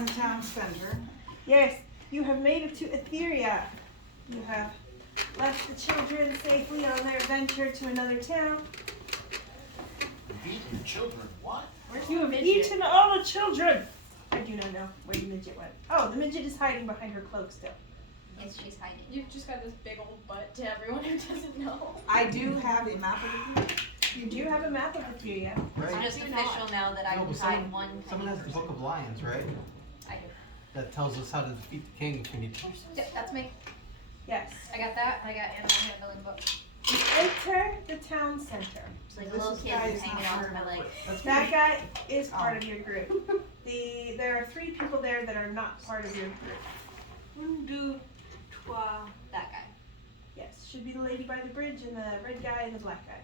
in the town center. Yes, you have made it to Etheria. You have left the children safely on their venture to another town. Beaten children, what? You have eaten all the children! I do not know where the midget went. Oh, the midget is hiding behind her cloak still. Yes, she's hiding. You've just got this big old butt to everyone who doesn't know. I do have a map of it. You do have a map of Etheria. It's Right? just official now that I No, can but hide one someone has the Book of Lions, right? I do. That tells us how to defeat the king if we need to. Yeah, that's me. Yes. I got that. I got animal handling book. You enter the town center. It's like a This little is kid guy who's is hanging not on to my part of leg. That's That guy is part of your group. There are 3 people there that are not part of your group. Un, deux, trois. That guy. Yes, should be the lady by the bridge and the red guy and the black guy.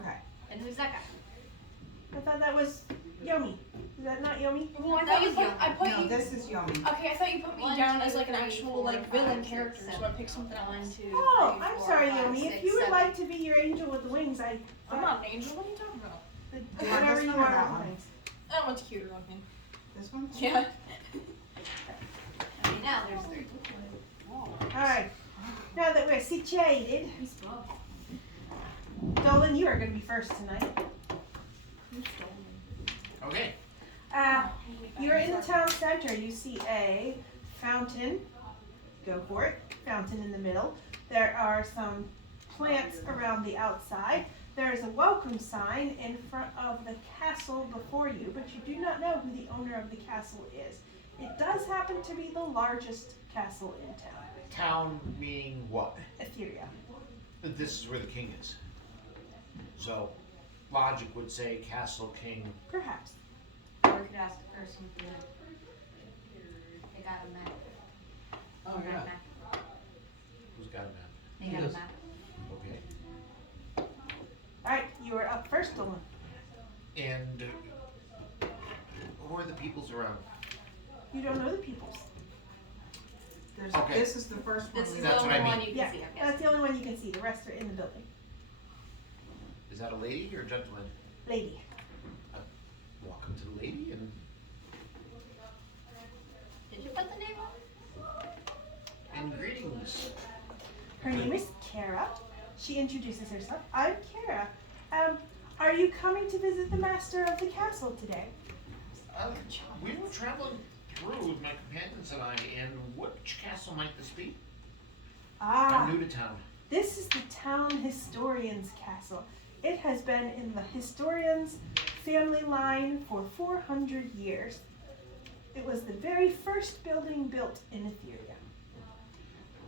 Okay. And who's that guy? I thought that was Yomi. Is that not Yomi? Well, I That thought you was put, young. I put No, you. this is Yomi. Okay, I thought you put me One, down two, as like an three, actual four, like villain five, character, six, so I picked something One, else. two, Oh, three, I'm four, sorry, five, Yomi. six, If you would seven. like to be your angel with wings, I I'm not an angel. What are you talking about? whatever you this one or are that with one? wings. That one's cuter looking. This one? Yeah. Okay, now there's 3. Alright. Now that we're situated, Dolan, you are going to be first tonight. Okay. You're in the town center. You see a fountain. Go for it. Fountain in the middle. There are some plants around the outside. There is a welcome sign in front of the castle before you, but you do not know who the owner of the castle is. It does happen to be the largest castle in town, Town meaning what? Etheria. This is where the king is. So, logic would say Castle King. Perhaps. Or we could ask the person who they got a map. Oh, They got a yeah. map. Who's got a map? They got a Yes. map. Okay. Alright, you are up first, Dolan. And who are the peoples around? You don't know the peoples. Okay. This is the first one. This we is got. That's the what only I one mean. you Yeah, can see, I guess. that's the only one you can see. The rest are in the building. Is that a lady or a gentleman? Lady. Welcome to the lady and Did you put the name on? greetings. Her name is Kara. She introduces herself. I'm Kara. Are you coming to visit the master of the castle today? We were traveling through with my companions and I, and which castle might this be? Ah, I'm new to town. this is the town historian's castle. It has been in the historian's family line for 400 years. It was the very first building built in Etheria.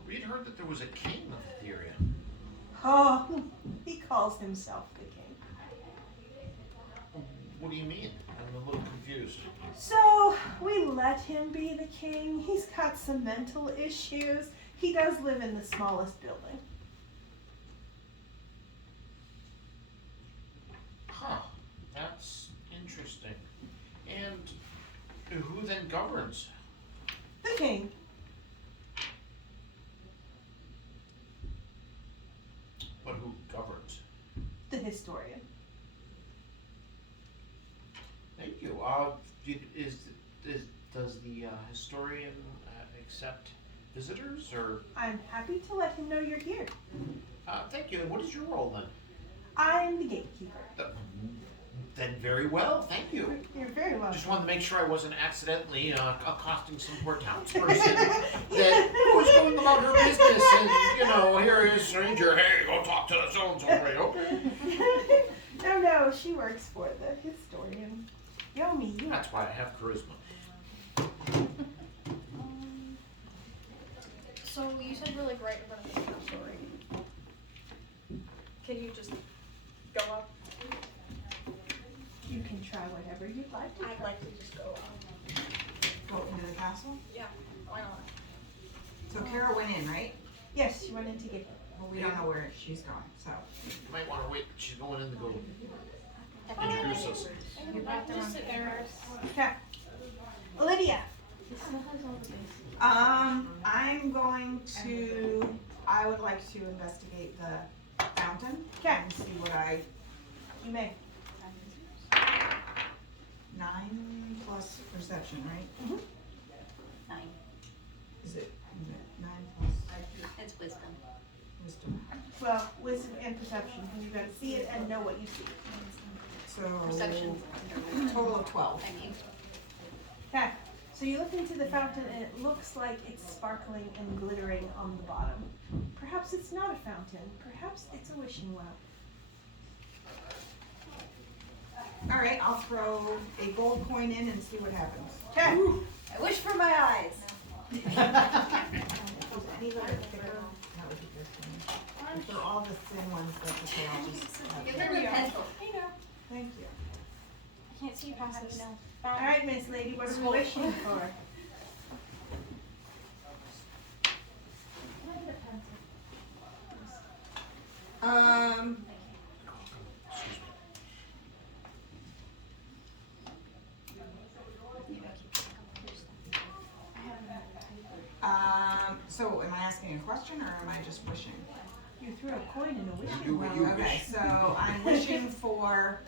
We'd heard that there was a king of Etheria. Oh, he calls himself the king. What do you mean? I'm a little confused. So we let him be the king. He's got some mental issues. He does live in the smallest building. Huh. That's interesting. And who then governs? The king. But who governs? The historian. Thank you. Does the historian accept visitors or? I'm happy to let him know you're here. Thank you. And what is your role then? I'm the gatekeeper. Then very well. Thank you. You're very welcome. Just wanted to make sure I wasn't accidentally accosting some poor townsperson that was going about her business and, here is a stranger, hey, go talk to the so-and-so, right, okay? No, she works for the historian. Yomi, you That's why I have charisma. So you said we're like right in front of the castle, right? Can you just go up? You can try whatever you'd like to I'd try. like to just go up. Go into the castle. Yeah, why not? So Kara went in, right? Yes, she went in to get him. Well, we don't know where she's going, so. You might want to wait. She's going in to go At the introduce us. You have to just sit there. Okay. Olivia. I'm going to, I would like to investigate the fountain. Okay. And see what You may. 9 plus perception, right? Is it 9 plus It's wisdom. wisdom? Well, wisdom and perception, because you've got to see it and know what you see. So Perception. total of 12. I mean, Okay, so you look into the fountain and it looks like it's sparkling and glittering on the bottom. Perhaps it's not a fountain. Perhaps it's a wishing well. All right, I'll throw a gold coin in and see what happens. Okay. I wish for my eyes. If there's any that are thicker, that would be good for me. If they're all the thin ones, that's okay. I'll just have Give them. her the pencil. Thank you. I can't see you past this. All right, Miss Lady, what are we wishing for? Excuse me. So am I asking a question or am I just wishing? You threw a coin in a do wishing what well. you Okay, wish. so I'm wishing for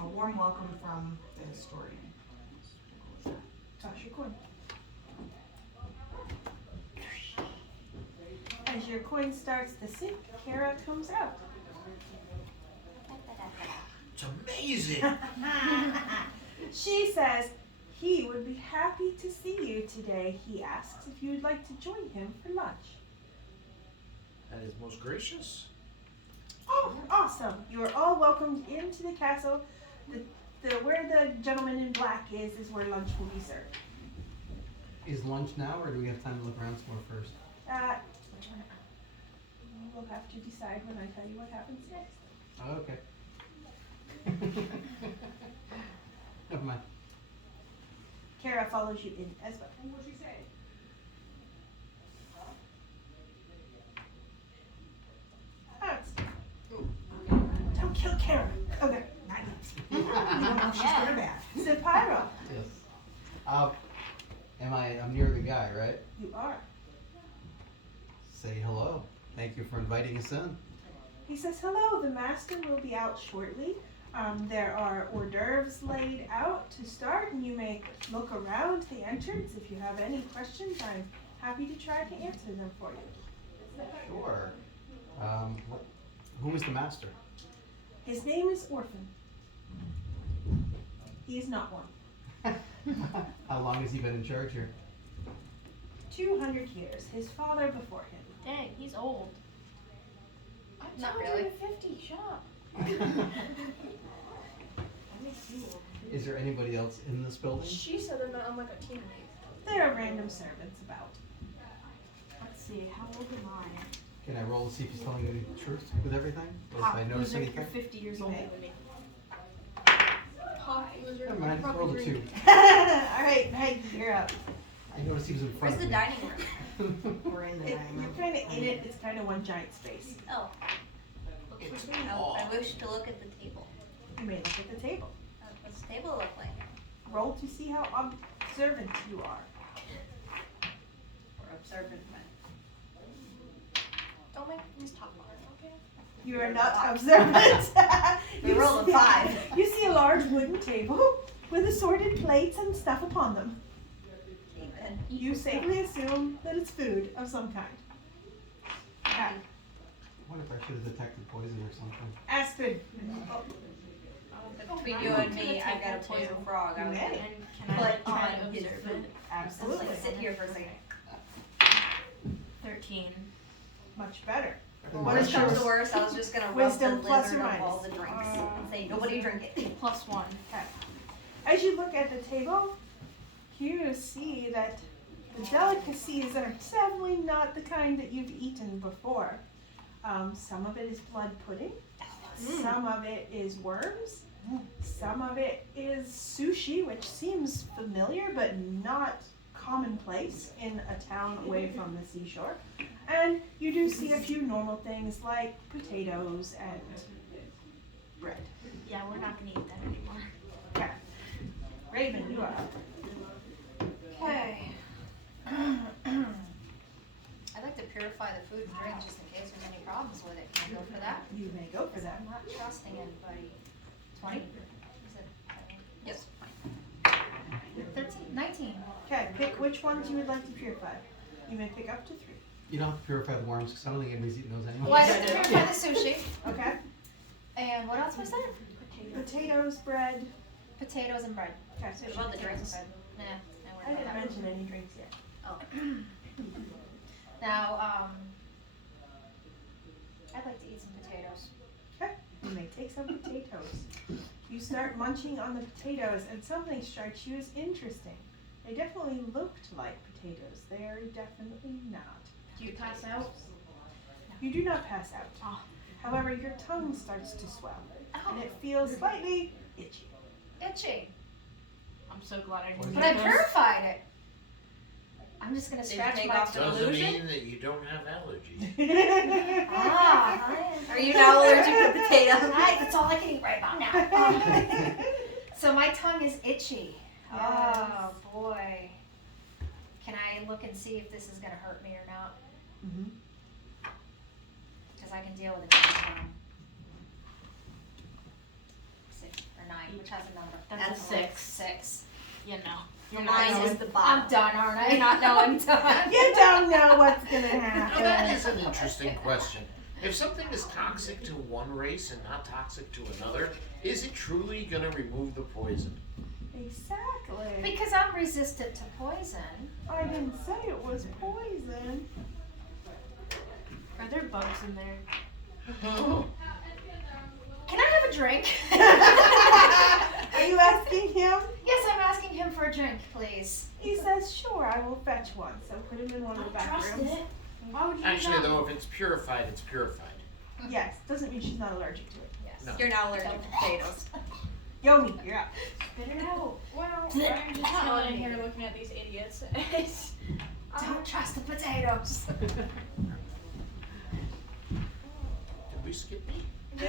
a warm welcome from the historian. Toss your coin. As your coin starts to sink, Kara comes out. It's amazing. She says, he would be happy to see you today. He asks if you would like to join him for lunch. That is most gracious. Oh, awesome. You are all welcomed into the castle. Where the gentleman in black is where lunch will be served. Is lunch now, or do we have time to look around some more first? We'll have to decide when I tell you what happens next. Oh, okay. Never mind. Kara follows you in as well. Oh, don't kill Kara. Okay. Not yet. We don't know if she's good or bad. Sapphira, Yes. I'm near the guy, right? you are. Say hello. Thank you for inviting us in. He says, hello, the master will be out shortly. There are hors d'oeuvres laid out to start, and you may look around the entrance. If you have any questions, I'm happy to try to answer them for you. Sure. Who is the master? His name is Orphan. He is not one. How long has he been in charge here? 200 years. His father before him. Dang, he's old. I'm Not really. 250, shut up. Is there anybody else in this building? She said that I'm like a teammate. There are random servants about. Let's see, how old am I? Can I roll to see if he's telling me the truth with everything? Or if I notice Loser, anything? you're 50 years You older may. than me. Hi, loser. Never mind, Probably roll a agree. 2. Alright, Maggie, you're up. I noticed he was in front Where's the of me. dining room? We're in the dining You're room. kind of in it. It's kind of one giant space. Oh, It's I wish to look at the table. You may look at the table. What's the table look like? Roll to see how observant you are. Or observant men. Don't make me talk about it, okay? You are not observant. We rolled a 5. You see a large wooden table with assorted plates and stuff upon them. Okay, then. You safely assume that it's food of some kind. Okay. I wonder if I should have detected poison or something. Aspen. Between you and me, I've got a poison frog. I was You gonna may. Can I put try on to his observe food. it? Absolutely. Like, sit here for a second. 13. Much better. And What Worst is Russia- comes to worst, I was just gonna rub Wisdom the plus or lizard of minus? all the drinks and say, nobody drink it. +1. As you look at the table, you see that the delicacies are definitely not the kind that you've eaten before. Some of it is blood pudding. Some of it is worms. Some of it is sushi, which seems familiar but not commonplace in a town away from the seashore. And you do see a few normal things like potatoes and bread. Yeah, we're not gonna eat that anymore. Okay. Raven, you are up. Okay. I'd like to purify the food and drink just in case there's any problems with it. Can I go for that? You may go for that. I'm not trusting anybody. 20? Is it? Yes. 13. Pick which ones you would like to purify. You may pick up to 3. You don't have to purify the worms because I don't think anybody's eating those anymore. Well, I have to purify the sushi. Okay? And what else was there? Potatoes, bread. Potatoes and bread. Okay. So about the drinks. Nah, I didn't mention any drinks yet. Oh. Now, I'd like to eat some potatoes. Okay. You may take some potatoes. You start munching on the potatoes and something strikes you as interesting. They definitely looked like potatoes. They are definitely not. Do you pass out? You do not pass out. However, your tongue starts to swell and it feels slightly itchy. Itchy. I'm so glad I didn't But get I those. purified it. I'm just gonna Did you scratch take my off the Doesn't illusion? mean that you don't have allergies. Are you now allergic to potatoes? Right, that's all I can eat right about now. So my tongue is itchy. Oh boy. Can I look and see if this is gonna hurt me or not? Mhm. Because I can deal with a tongue. 6 or 9, which has a number. That's a 6. 6. You know. Your You're not mind knowing. is the I'm bottom. done, aren't I? Not know I'm done. You don't know what's gonna Now that happen. is an interesting question. If something is toxic to one race and not toxic to another, is it truly going to remove the poison? Exactly. Because I'm resistant to poison. I didn't say it was poison. Are there bugs in there? Can I have a drink? Are you asking him? Yes, I'm asking him for a drink, please. He says, sure, I will fetch one. So put him in one of the back rooms. Why would you Actually, not? though, if it's purified, it's purified. Yes, doesn't mean she's not allergic to it. Yes. No. You're not allergic to potatoes. Yomi, you're up. No. Well, I'm just chilling in here looking at these idiots. Don't trust the potatoes. Did we skip me?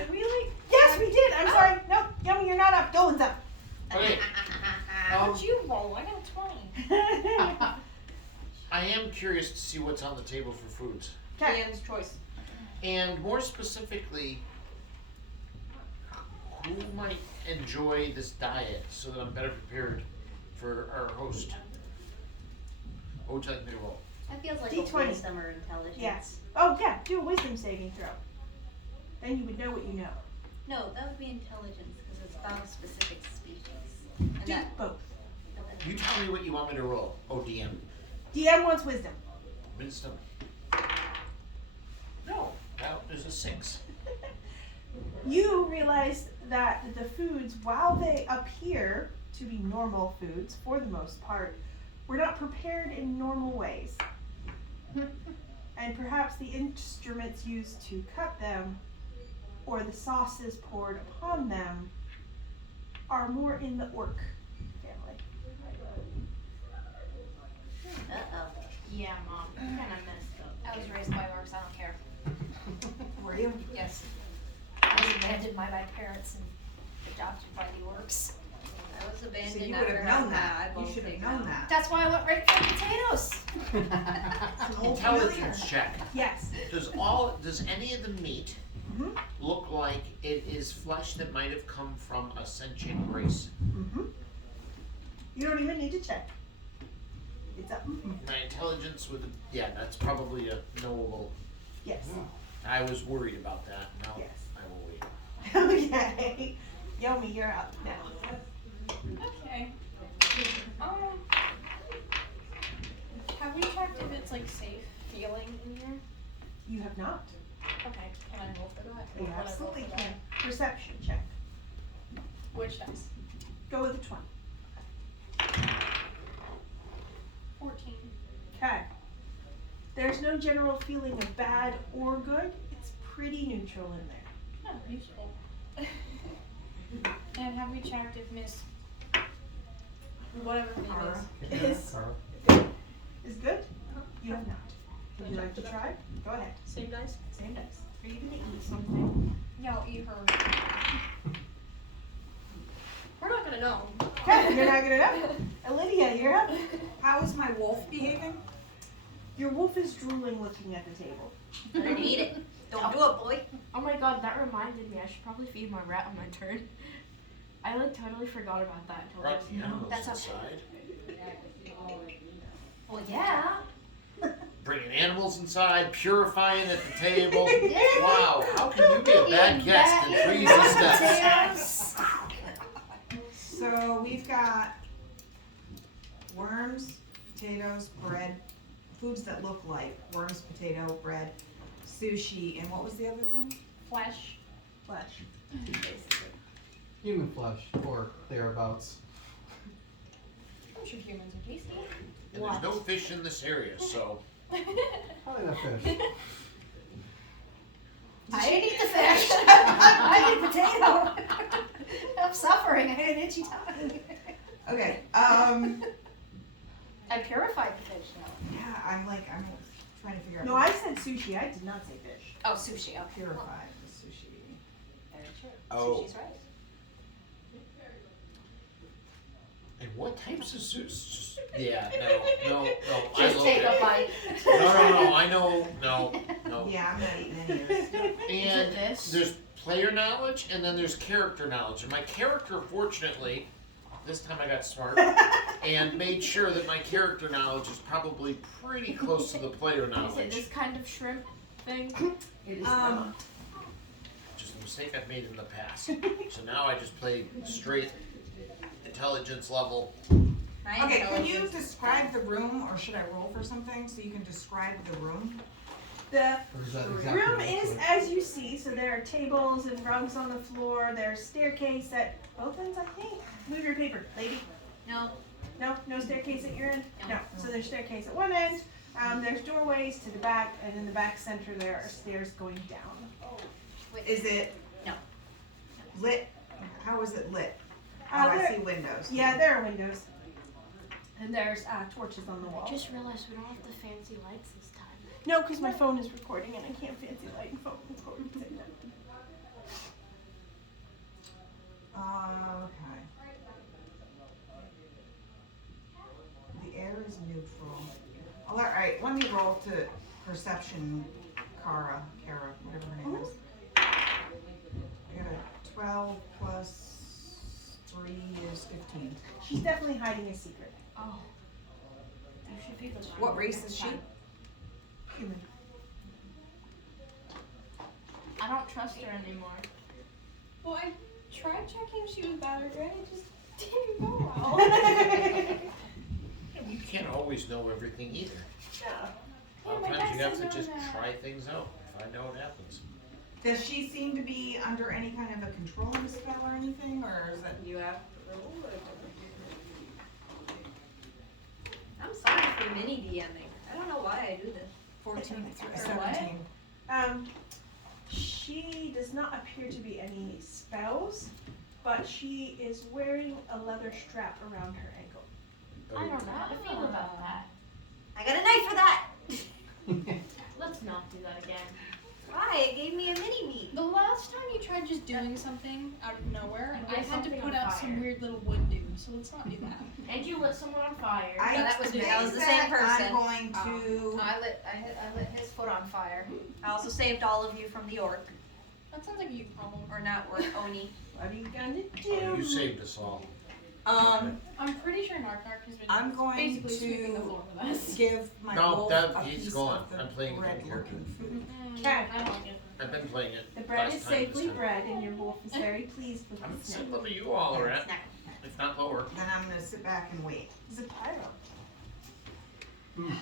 Really? Yes, we did. I'm sorry. No, Yomi, you're not up. Dolan's up. Okay. How'd you roll? I got a 20. I am curious to see what's on the table for foods. Okay. Dan's choice. And more specifically, who might enjoy this diet so that I'm better prepared for our host? What would you like me to roll? That feels like D20. a wisdom or intelligence. Yes. Oh, yeah. Do a wisdom saving throw. Then you would know what you know. No, that would be intelligence because it's about a specific species. And Do that, both. You tell me what you want me to roll. Oh, DM. DM wants wisdom. Wisdom. No, that is a 6. You realize that the foods, while they appear to be normal foods for the most part, were not prepared in normal ways. And perhaps the instruments used to cut them or the sauces poured upon them are more in the orc family. uh-oh. Yeah, Mom. You kind of messed up. I was raised by orcs, I don't care. Were you? Yes. I was abandoned by my parents and adopted by the orcs. I was abandoned So you after would have known that. You should have known that. That's why I went right for potatoes. It's an old Intelligence check. Yes. Does any of the meat Mhm. look like it is flesh that might have come from a sentient race? Mm-hmm. You don't even need to check. It's up. My intelligence with yeah, that's probably a knowable. Yes. I was worried about that. No, Yes. I will wait. Okay. Yomi, you're up now. Okay. Have we checked if it's like safe feeling in here? You have not. Okay. Can I roll for that? You What would I roll absolutely for that? can. Perception check. Which dice? Go with a 20. 14. Okay. There's no general feeling of bad or good. It's pretty neutral in there. Oh, useful. And have we checked if Miss whatever her Cara. name is Is good? You have not. Would you like to try? Go ahead. same dice? Same dice. Are you gonna eat something? Yeah, I'll eat her. We're not gonna know. Okay, you're not gonna know. Olivia, you're up. How is my wolf behaving? Your wolf is drooling looking at the table. Better eat it. Don't do it, boy. Oh my god, that reminded me. I should probably feed my rat on my turn. I like totally forgot about that until Brought just the now. animals That's okay. inside. Well, yeah. Bringing animals inside, purifying at the table. Yeah. Wow, how can you be a bad guest in 3 easy steps? So we've got worms, potatoes, bread, foods that look like worms, potato, bread, sushi, and what was the other thing? Flesh. Flesh. Human flesh, or thereabouts. I'm sure humans are tasty. And there's no fish in this area, so. Probably not fish. I didn't eat the fish. I ate potato. I'm suffering. I had an itchy tongue. Okay, I purified the fish though. yeah, I'm trying to figure out. No, I said sushi. I did not say fish. Oh, sushi. Okay. Purify the sushi. Very true. Oh. Sushi's right. And what types of suits? Just, yeah, no. I Just love take it. a bite. No, I know, no. Yeah, I'm not eating any of this stuff. And this? there's player knowledge, and then there's character knowledge. And my character, fortunately, this time I got smart and made sure that my character knowledge is probably pretty close to the player Is it knowledge. this kind of shrimp thing? It is Just a mistake I've made in the past. So now I just play straight intelligence level. My Okay, can you intelligence is describe the room, or should I roll for something so you can describe the room? The Or is that exactly room what is it's as you see, so there are tables and rungs on the floor, there's staircase at both ends, I think. Move your paper, lady. No. No, no staircase at your end? No. No, so there's staircase at one end, there's doorways to the back, and in the back center there are stairs going down. Is it? No. Lit? How is it lit? Oh, I there- see windows. Yeah, there are windows. And there's torches on the wall. I just realized we don't have the fancy lights this time. No, because my phone is recording and I can't fancy light and phone record at the same time. Okay. The air is neutral. Alright, let me roll to perception, Kara, whatever her name is. I got a 12 plus 3 is 15. She's definitely hiding a secret. Oh. You should be the What race is she? Human. I don't trust her anymore. Well, I tried checking if she was bad or good. It just didn't go well. You can't always know everything either. Yeah. Sometimes you have to just try things out and find out what happens. Does she seem to be under any kind of a controlling spell or anything, or is that? You have to roll it. I'm sorry for mini DMing. I don't know why I do this. 14, what? 17. She does not appear to be any spells, but she is wearing a leather strap around her ankle. I don't know how to feel about that. I got a knife for that. Let's not do that again. Why? It gave me a mini me. The last time you tried just doing something out of nowhere, And I lit had to something put on out fire. some weird little wood dude, so let's not do that. And you lit someone on fire. I Yeah, that was me. think That was the same person. I'm going to. I lit his foot on fire. I also saved all of you from the orc. That sounds like a you problem. Or not orc, Oni. What are you gonna Oh, you do? saved us all. I'm pretty sure Narc has been I'm going basically sweeping the to floor with us. give my No, wolf that- a he's piece gone. of the I'm playing a bread good character. looking food. Okay. I like it. I've been playing it. The bread last is time this safely time. bred, and your wolf is very pleased with I'm the at the snack. same level you all are at, Snack. if not lower. Then I'm gonna sit back and wait. He's a pyro. The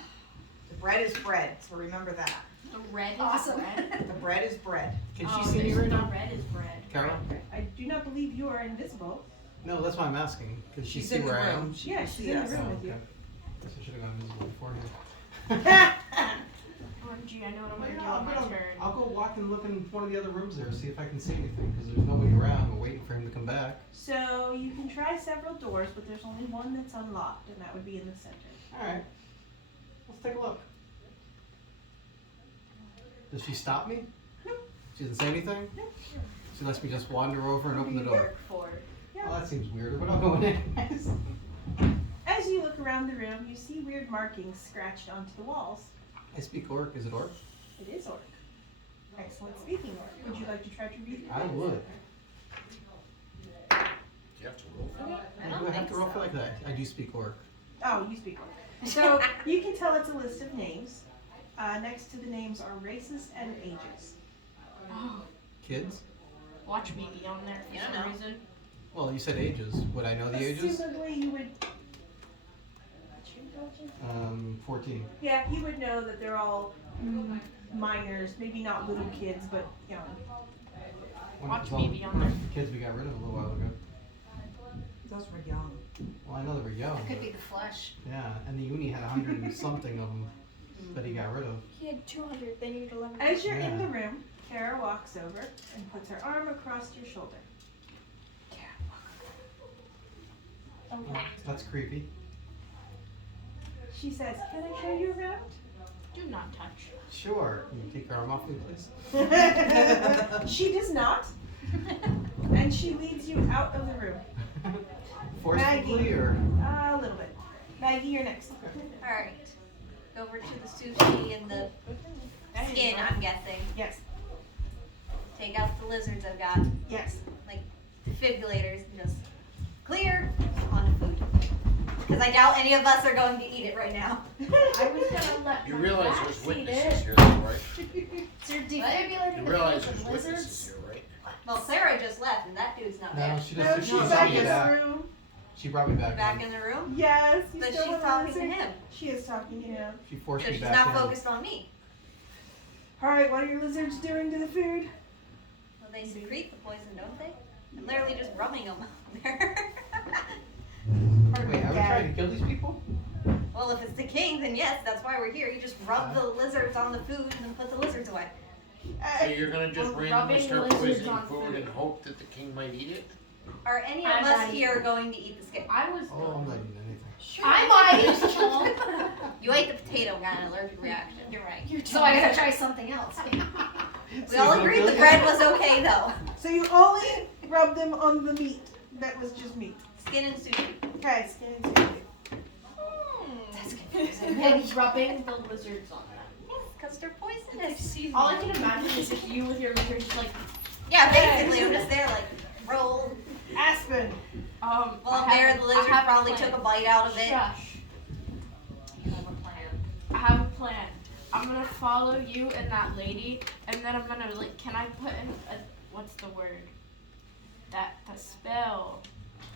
bread is bread, so remember that. The red is Awesome. bread. The bread is bread. Can Oh, she see me right now? The red is bread. Kara? I do not believe you are invisible. No, that's why I'm asking. Can she She's see in the where I am? room. She Yeah, can she's see in the us. room Oh, with you. okay. Guess I should have gone invisible beforehand. OMG, I know what I'm Well, gonna you do know, on my turn. I'll go walk and look in one of the other rooms there, see if I can see anything, because there's nobody around. We're waiting for him to come back. So you can try several doors, but there's only one that's unlocked, and that would be in the center. Alright. Let's take a look. Does she stop me? No. She doesn't say anything? No. She lets me just wander over and open the door. For. Well, that seems weird, but I'll go in anyways. As you look around the room, you see weird markings scratched onto the walls. I speak orc. Is it orc? It is orc. Excellent speaking orc. Would you like to try to read it? I would. Do you have to roll for that? I Do don't I have think to roll for so. like that? I do speak orc. Oh, you speak Orc. So you can tell it's a list of names. Next to the names are races and ages. Oh, Kids? watch me be on there for You don't some know. reason. Well, you said ages. Would I know the ages? Assumably you would. 14. Yeah, you would know that they're all minors, maybe not little kids, but young. Watch Well, me be on there. the kids we got rid of a little while ago. Those were young. Well, I know they were young. Could but- be the flesh. Yeah, and the uni had 100 and something of them that he got rid of. He had 200, they needed 11. As you're in Yeah. the room, Kara walks over and puts her arm across your shoulder. Oh, that's creepy. She says, "Can I show you around?" Do not touch. Sure. Can you take your arm off me, please? She does not, and she leads you out of the room. Forcibly or? A little bit. Maggie, you're next. Alright. Go over to the sushi and the skin, I'm guessing. Yes, Take out the lizards I've got, yes. like defibrillators, and just clear on the food. Because I doubt any of us are going to eat it right now. I was gonna let You my realize cat there's eat witnesses it. here, though, right? So you're defibrillating You the realize face there's of witnesses lizards? here, right? Well, Clara just left, and that dude's not No, there. she No, doesn't. she's She back brought in me the back. room. She brought me back. Back in. in the room? Yes, you But still she's want to talking to listen? him. She is talking to him. She forced So me she's back not in. focused on me. All right, what are your lizards doing to the food? Well, they secrete the poison, don't they? I'm literally just rubbing them on there. Wait, are we trying to kill these people? Well, if it's the king, then yes, that's why we're here. You just rub the lizards on the food and then put the lizards away. So you're gonna just We're randomly rubbing start lizards poisoning on food food. and hope that the king might eat it? Are any of I'm us not here going to eat the skin? I was. Oh, I'm not eating anything. I might. You ate the potato, got an allergic reaction. You're right. So I gotta try something else. We all agreed the bread was okay though. So you only rub them on the meat that was just meat. Skin and sushi. Okay, skin and sushi. That's confusing. And rubbing the lizards on them. Yes, because they're poisonous. All I can imagine is if you with your lizards just like. Yeah, basically, I'm just there like, roll. Aspen. Well, I there, have- the I lizard have probably plan. took a bite out of it. Shush. You have a plan. I have a plan. I'm gonna follow you and that lady, and then I'm gonna like. Can I put in a what's the word? The spell.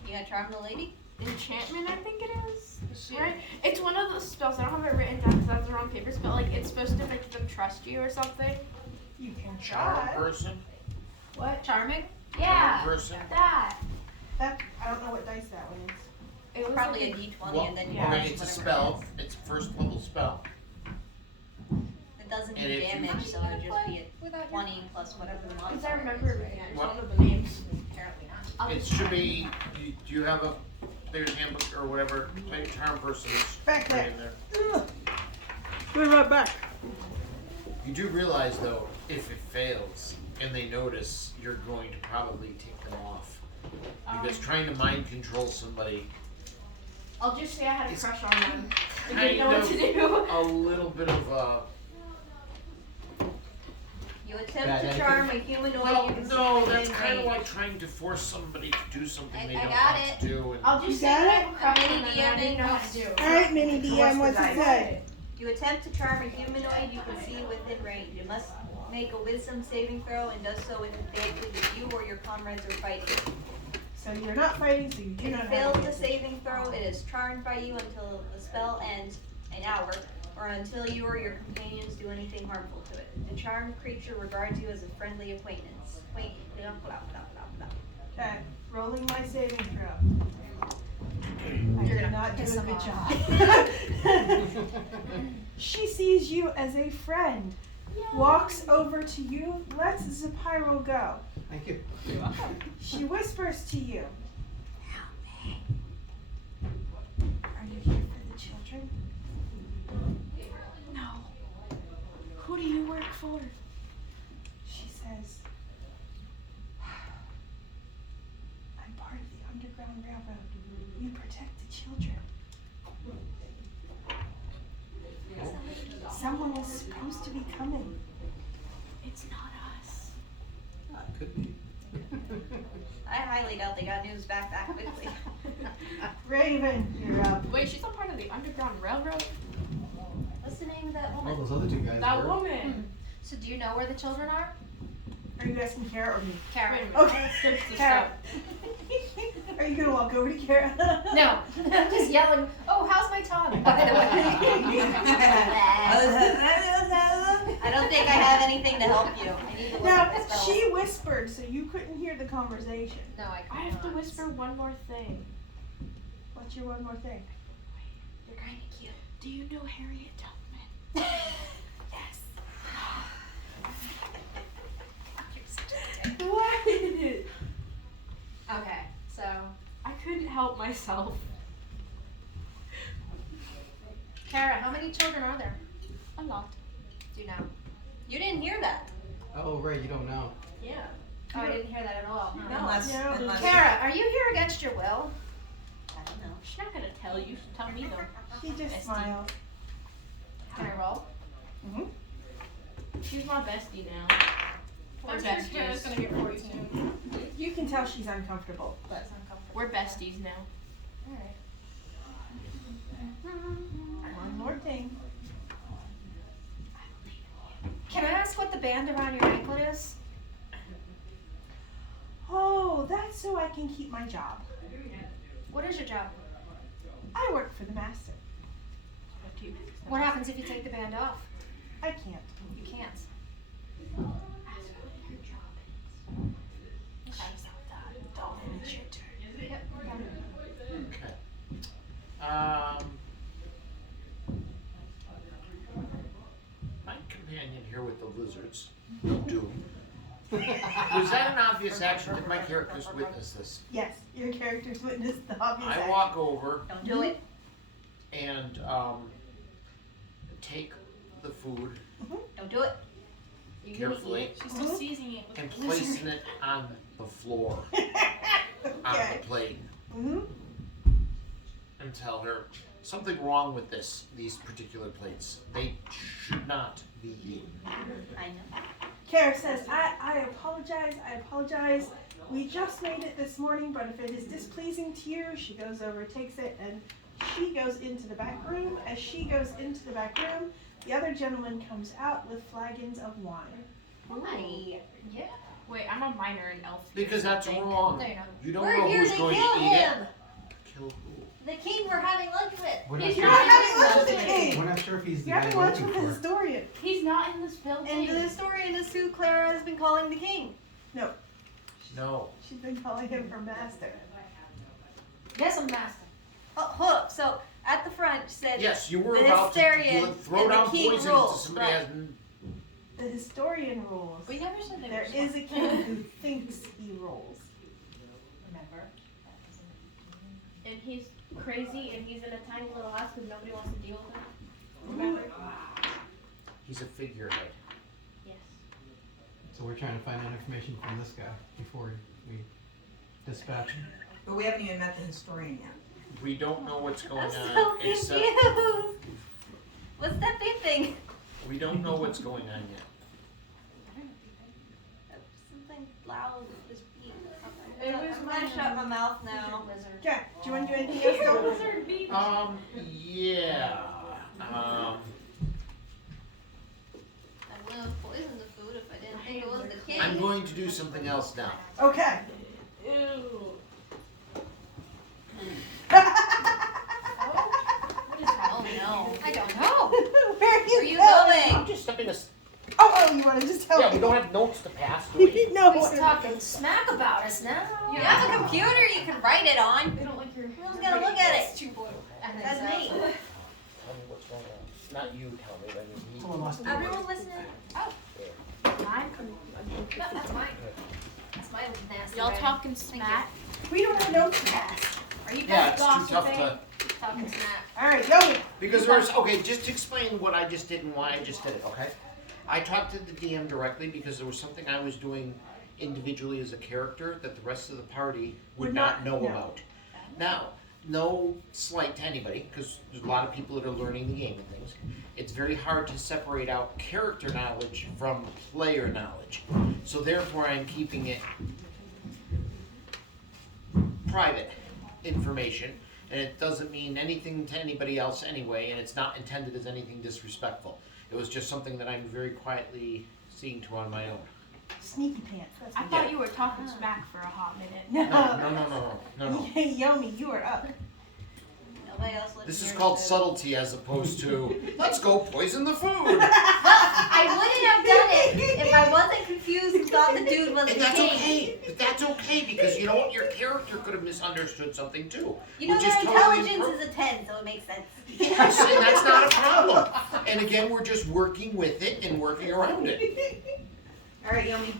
You gonna charm the lady? Enchantment, I think it is. Right? It's one of those spells. I don't have it written down because I have the wrong papers, but like it's supposed to make them trust you or something. You can Charm try. person? What? Charming? Yeah. Charm person? That. That, I don't know what dice that one is. It was Probably like a D20 Well, and then you yeah. okay, it's a whatever spell. It's a first level spell. It doesn't do And if you- damage, so it would just be a 20 plus whatever the Because modifier I remember is. reading it. It's What? one of the names. Apparently not. It should be, do you have a player's handbook or whatever, type charm person is Back right there. in there. We're right back. You do realize though, if it fails and they notice, you're going to probably take them off. Because trying to mind control somebody, I'll just say I had a It's crush on them. I kind didn't know what of to do. a little bit of You attempt Bad to etiquette? charm a humanoid. well, you can see no, within that's kind of range. like trying to force somebody to do something I they don't got want it. to do. And I'll just You say got I it? have a crush Mini on them and I didn't know what to do. All right, Mini DM, What's what's the it dice? say? You attempt to charm a humanoid you can see within range. You must make a wisdom saving throw and does so advantage if you or your comrades are fighting. So you're not fighting, so you do If not it have fails the advantage. saving throw, it is charmed by you until the spell ends an hour, or until you or your companions do anything harmful to it. The charmed creature regards you as a friendly acquaintance. Okay, rolling my saving throw. I You're did gonna not do piss a him good off. job. She sees you as a friend, walks over to you, lets Zapyro go. Thank you. She whispers to you. Are you here for the children? No. Who do you work for? She says, I'm part of the Underground Railroad. You protect the children. Someone was supposed to be coming. It's not us. Could be. I highly doubt they got news back that quickly. Raven, you're up. Wait, she's not part of the Underground Railroad? What's the name of that All woman? those other two guys That were. woman. So do you know where the children are? Are you asking Kara or me? Kara. Wait a minute. Okay, Search this Kara. up. Are you gonna walk over to Kara? No, I'm just yelling, oh, how's my tongue, by the way? I don't think I have anything to help you. I need to look Now, up the spells. she whispered, so you couldn't hear the conversation. No, I I have to cannot. whisper one more thing. What's your one more thing? You're kind of cute. Do you know Harriet Tubman? Yes. You're such a dick. What? Okay, so, I couldn't help myself. Kara, how many children are there? A lot. Do you know? You didn't hear that. Oh, right, you don't know. Yeah. Oh, I didn't hear that at all. No. Unless, No. unless. Kara, are you here against your will? I don't know. She's not gonna tell you. She'll tell me though. She just Bestie. smiled. Can I roll? She's my bestie now. We're I'm sure Kara's besties. gonna get 42. You can tell she's uncomfortable, but That's uncomfortable. We're besties now. Alright. one more thing. Can I ask what the band around your anklet is? Oh, that's so I can keep my job. What is your job? I work for the master. What happens if you take the band off? I can't. You can't. Yep. Okay. My companion here with the lizards, Doom. Was that an obvious action? Did my characters witness this? Yes, your character's witnessed the obvious I act. walk over Don't do it. and take the food Don't do it. carefully She's still seasoning it with and placing it on the floor on Okay. the plate Mm-hmm. and tell her something wrong with these particular plates. They should not be eaten. I know. Kara says, I apologize. We just made it this morning, but if it is displeasing to you, she goes over, takes it, and she goes into the back room. As she goes into the back room, the other gentleman comes out with flagons of wine. Why? Yeah. Wait, I'm a minor in elf. Because that's wrong. No, you're not. You don't We're know here who's to going kill to eat him. it. Kill who? The king we're having lunch with. We're not, He's sure, You're not having lunch with the we're king. not sure if he's the You're guy having we're lunch looking with the for. historian. He's not in this building. And the historian is who Clara has been calling the king. No. She's been calling him her master. Yes, I'm master. Oh, hold up. So at the front said Yes, you were The about to Hysterian throw and the down king poison into rules, somebody right. has. The historian rules. We never said they There were is a king who thinks he rules. Remember? And he's crazy and he's in a tiny little house because nobody wants to deal with him. Remember? He's a figurehead. Yes. So we're trying to find out information from this guy before we dispatch him. But we haven't even met the historian yet. We don't know what's going I'm on so except confused. What's that big thing? we don't know what's going on yet. Something loud is being. It was I'm gonna shut my mouth now. Lizard. Okay, do you want to do anything else? Dawn? Yeah. I would have poisoned the food if I didn't think it was the king. I'm going to do something else now. Okay. Ew. What is happening? Oh I don't know. Where are Where you, are you going? going? just stepping a. Oh, you want to just tell Yeah, me? we don't have notes to pass, do we? No. He's talking smack about us now. You have a computer you can write it on. They don't like your. Who's gonna look at It's it? too blue. I think That's so. me. Tell me what's going on. Not you tell me, but I mean me. Someone lost Everyone listening? I'm No, that's mine. That's my nasty Y'all writing. talking smack? We don't have notes to pass. Are you Yeah, guys it's too tough gossiping? to. Talking smack. All right, go. Because there's okay, just to explain what I just did and why I just did it, okay? I talked to the DM directly because there was something I was doing individually as a character that the rest of the party would Would not not know know. about. Now, no slight to anybody, because there's a lot of people that are learning the game and things. It's very hard to separate out character knowledge from player knowledge. So therefore I'm keeping it private. information, and it doesn't mean anything to anybody else anyway, and it's not intended as anything disrespectful. It was just something that I'm very quietly seeing to on my own. Sneaky pants. That's I what thought you were talking smack for a hot minute. No. Yomi, you are up. Nobody else looks This is near called the- subtlety as opposed to, let's go poison the food. I wouldn't have done it if I wasn't confused and thought the dude was the And that's king. okay. But that's okay because you know what? Your character could have misunderstood something too. You know, which is their totally intelligence is a 10, so it makes sense. Yes, and that's not a problem. And again, we're just working with it and working around it. All right, Yomi.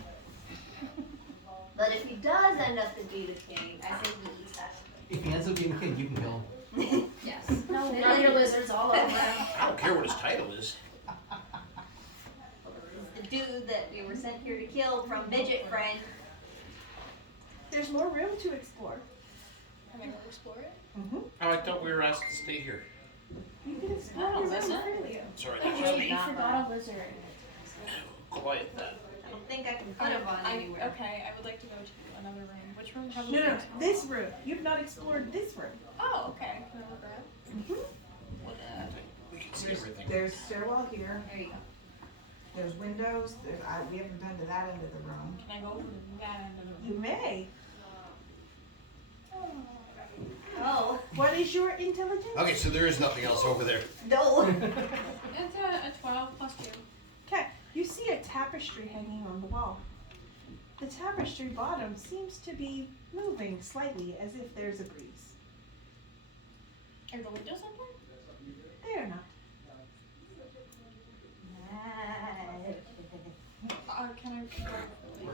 But if he does end up to be the king, I think he eats that. If he ends up being king, you can kill him. Yes. No, run your lizards all over him. I don't care what his title is. The dude that we were sent here to kill from Midget Friend. There's more room to explore. Can I go explore it? Oh, I thought we were asked to stay here. You can explore your room freely. Sorry, that was Wait, me. you forgot a lizard. Quiet that. I don't think I can put him on anywhere. Okay, I would like to go to another room. Which room have we No, been to? this room. You've not explored this room. Oh, okay. Can I look around? We can see everything. There's stairwell here. There you go. There's windows. We haven't been to that end of the room. Can I go to that end of the room? You may. Oh, What is your intelligence? Okay, so there is nothing else over there. no. It's a 12 plus 2. Okay, you see a tapestry hanging on the wall. The tapestry bottom seems to be moving slightly as if there's a breeze. Are the windows open? They are not. Can I go?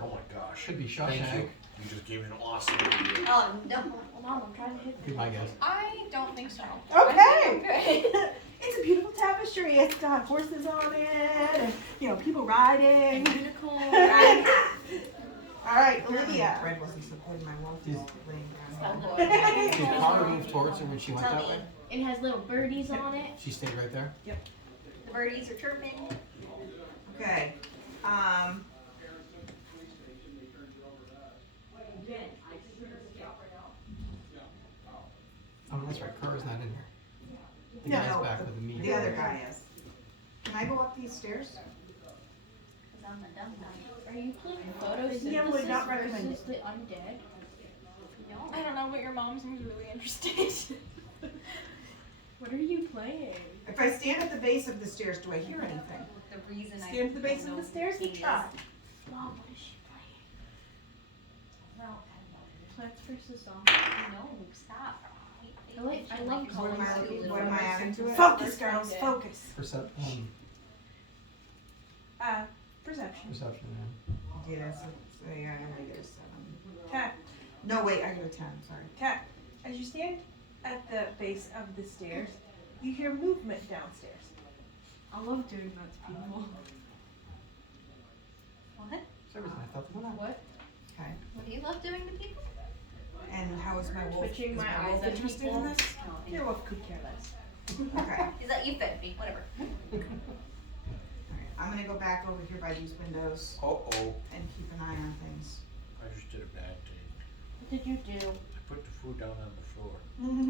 Oh my gosh. Should be Thank Shawshank. you. You just gave me an awesome idea. Oh, no. Hold on, I'm trying to hit Be my guess. I don't think so. Okay. It's a beautiful tapestry. It's got horses on it, and people riding. unicorn. All right, Olivia. Bread wasn't supporting my wolf. Is- laying Did down. Connor move towards her when she went Tell that me. way? It has little birdies on it. She stayed right there? The birdies are chirping. Okay. Oh, that's right. Carr's not in here. The No, guy's back with the meat. The other guy is. Can I go up these stairs? Cause I'm a dum dum. Are you playing photosynthesis Liam would not recommend versus the undead? No. I don't know, but your mom seems really interested. What are you playing? If I stand at the base of the stairs, do I hear anything? The reason I Stand at the base of know the stairs who and he try. is. Mom, what is she playing? Plants vs. Zombies. No, stop. I like What am I, what am I adding to it? Focus, girls. Focus. Perception. Perception. Yeah, so yeah, I'm gonna get a 7. Okay. No, wait, I got a 10, sorry. Okay. As you stand at the base of the stairs, you hear movement downstairs. I love doing that to people. What? For some reason I thought they went out. What? Okay. What do you love doing to people? And how is my wolf? Twitching is my my wolf eyes at interested people. in this? Your wolf could care less. Okay. Is that you fed me? Whatever. Alright, I'm gonna go back over here by these windows Uh-oh. and keep an eye on things. I just did a bad thing. What did you do? I put the food down on the floor.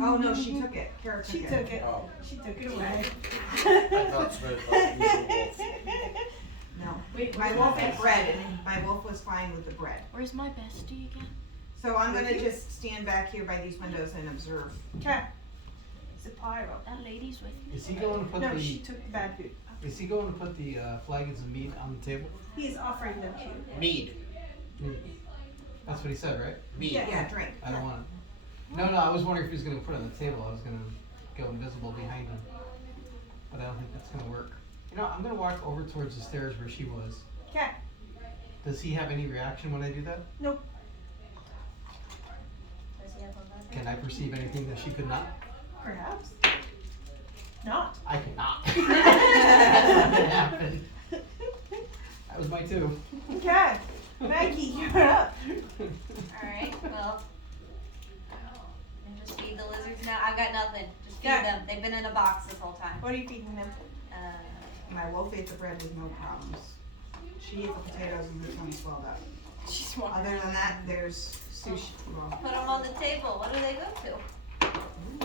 Oh, no, she took it. Kara took She it. took it. Oh. She took it away. I thought Smith was the wolf. No. Wait, My where's wolf my ate best- bread and my wolf was fine with the bread. Where's my bestie again? So I'm gonna just stand back here by these windows and observe. Okay. It's a pyro. That lady's with me. Is he going to put No, the she took the bad food. Is he going to put the flagons of meat on the table? He is offering them to you. Mead. That's what he said, right? Mead. Yeah. Yeah, drink. I don't want it. No, I was wondering if he was going to put it on the table. I was going to go invisible behind him. But I don't think that's going to work. You know, I'm going to walk over towards the stairs where she was. Okay. Does he have any reaction when I do that? Nope. Does he have one left? Can I perceive anything that she could not? Perhaps. Not. I cannot. That's not going to happen. That was my 2. Okay. Maggie, you're up. Alright, well. And just feed the lizards now. I've got nothing. Just feed Yeah. them. They've been in a box this whole time. What are you feeding them? My wolf ate the bread with no problems. She ate the potatoes and the tongue swelled up. She's walking. Other than that, there's Sushi. Well, Put them on the table. What do they go to?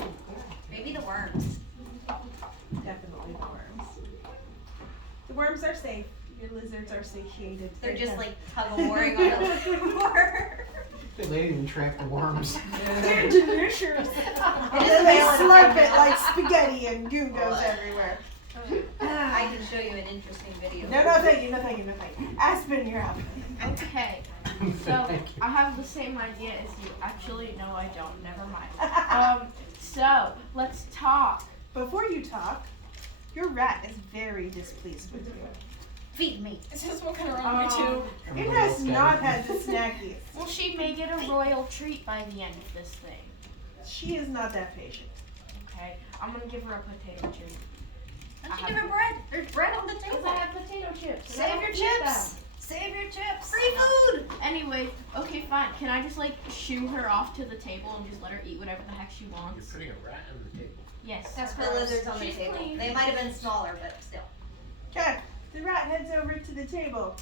ooh, yeah. Maybe the worms. Definitely the worms. The worms are safe. Your lizards are satiated. They're just like tug of warring on the floor. The lady didn't tramp the worms. They're delicious. And It is then they valid. slurp it like spaghetti and goo goes everywhere. I can show you an interesting video. No, thank you, no, thank you, no, thank you. Aspen, you're up. Okay. So I have the same idea as you. Actually, no, I don't. Never mind. So let's talk. Before you talk, your rat is very displeased with you. Feed me. Is this what kind of wrong with you? It has not had the snackies. Well, she may get a royal treat by the end of this thing. She is not that patient. Okay. I'm gonna give her a potato chip. Why don't you give her bread? There's bread on the Because table. I have potato chips. and I Save don't your eat chips. Save your chips. Free food. Anyway, okay, fine. Can I just like shoo her off to the table and just let her eat whatever the heck she You're wants? putting a rat on the table. Yes. That's gross. the lizards on the She's table. clean. They might have been smaller, but still. Okay, the rat heads over to the table.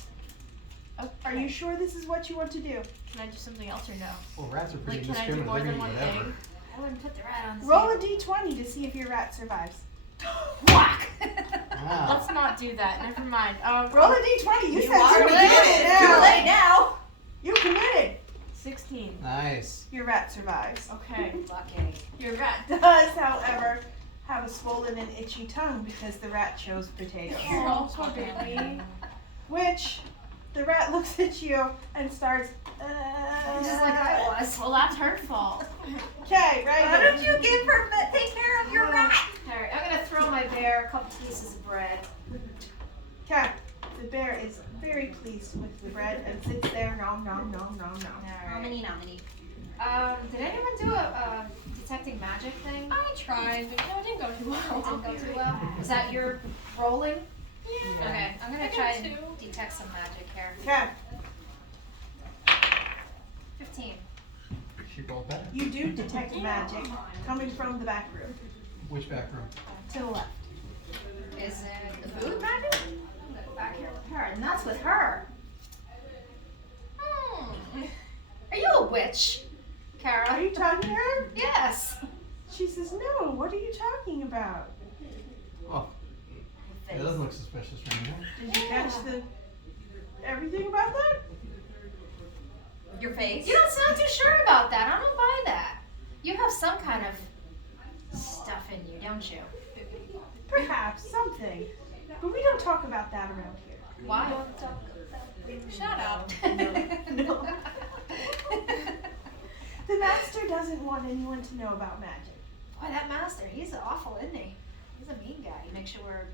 Okay. Are you sure this is what you want to do? Can I do something else or no? Well, rats are pretty Like, can I do indiscriminate. more They're than gonna one eat whatever. thing? I wouldn't put the rat on the Roll a table. d20 to see if your rat survives. Whack. Wow. Let's not do that. Never mind. Roll a d20. You You said are you late. committed Too now. late now. You committed. 16. Nice. Your rat survives. Okay. Lucky. Your rat does, however, have a swollen and itchy tongue because the rat chose potatoes. Oh, poor baby. Which the rat looks at you and starts. Just like I was. Well, that's her fault. Okay, right. Why don't you give her, take care of your rat? Alright, I'm gonna throw my bear a couple pieces of bread. Okay. The bear is very pleased with the bread and sits there nom nom nom nom nom. Alright. Nominee. Did anyone do a detecting magic thing? I tried, but it didn't go too well. It didn't go too well. Is that your rolling? Yeah. Okay, I'm gonna I try got and two. detect some magic here. Okay. 15. She rolled better. You do detect magic coming from the back room Which back room? to the left. Is it the food magic? I'm gonna go back here with her, and that's with her. Are you a witch, Are Kara? you talking to her? Yes. She says, no, what are you talking about? Oh, it doesn't look suspicious right now. Did you catch the everything about that? Your face. You don't sound too sure about that. I don't buy that. You have some kind of stuff in you, don't you? Perhaps, something. But we don't talk about that around here. Why? Shut up. No. The master doesn't want anyone to know about magic. Boy, that master, he's awful, isn't he? He's a mean guy. He makes you wear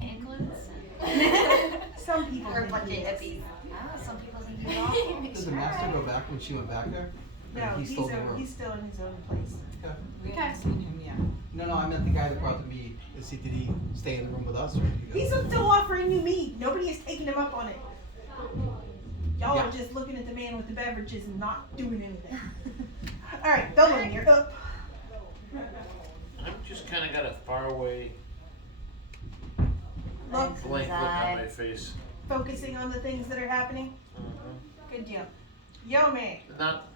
anklets and Some people We're a bunch of think he is. hippies. some people think he's awful. Did the master go back when she went back there? Or No, he he's stole the room? he's still in his own place. Okay. We haven't seen him yet. No, I meant the guy that brought the mead. Did he stay in the room with us or did he go? He's still offering you mead. Nobody has taken him up on it. Y'all Yeah. are just looking at the man with the beverages and not doing anything. All right, Dolan, you're up. I've just kind of got a faraway Look, blank look on my face. focusing on the things that are happening. Good deal. Yome. Not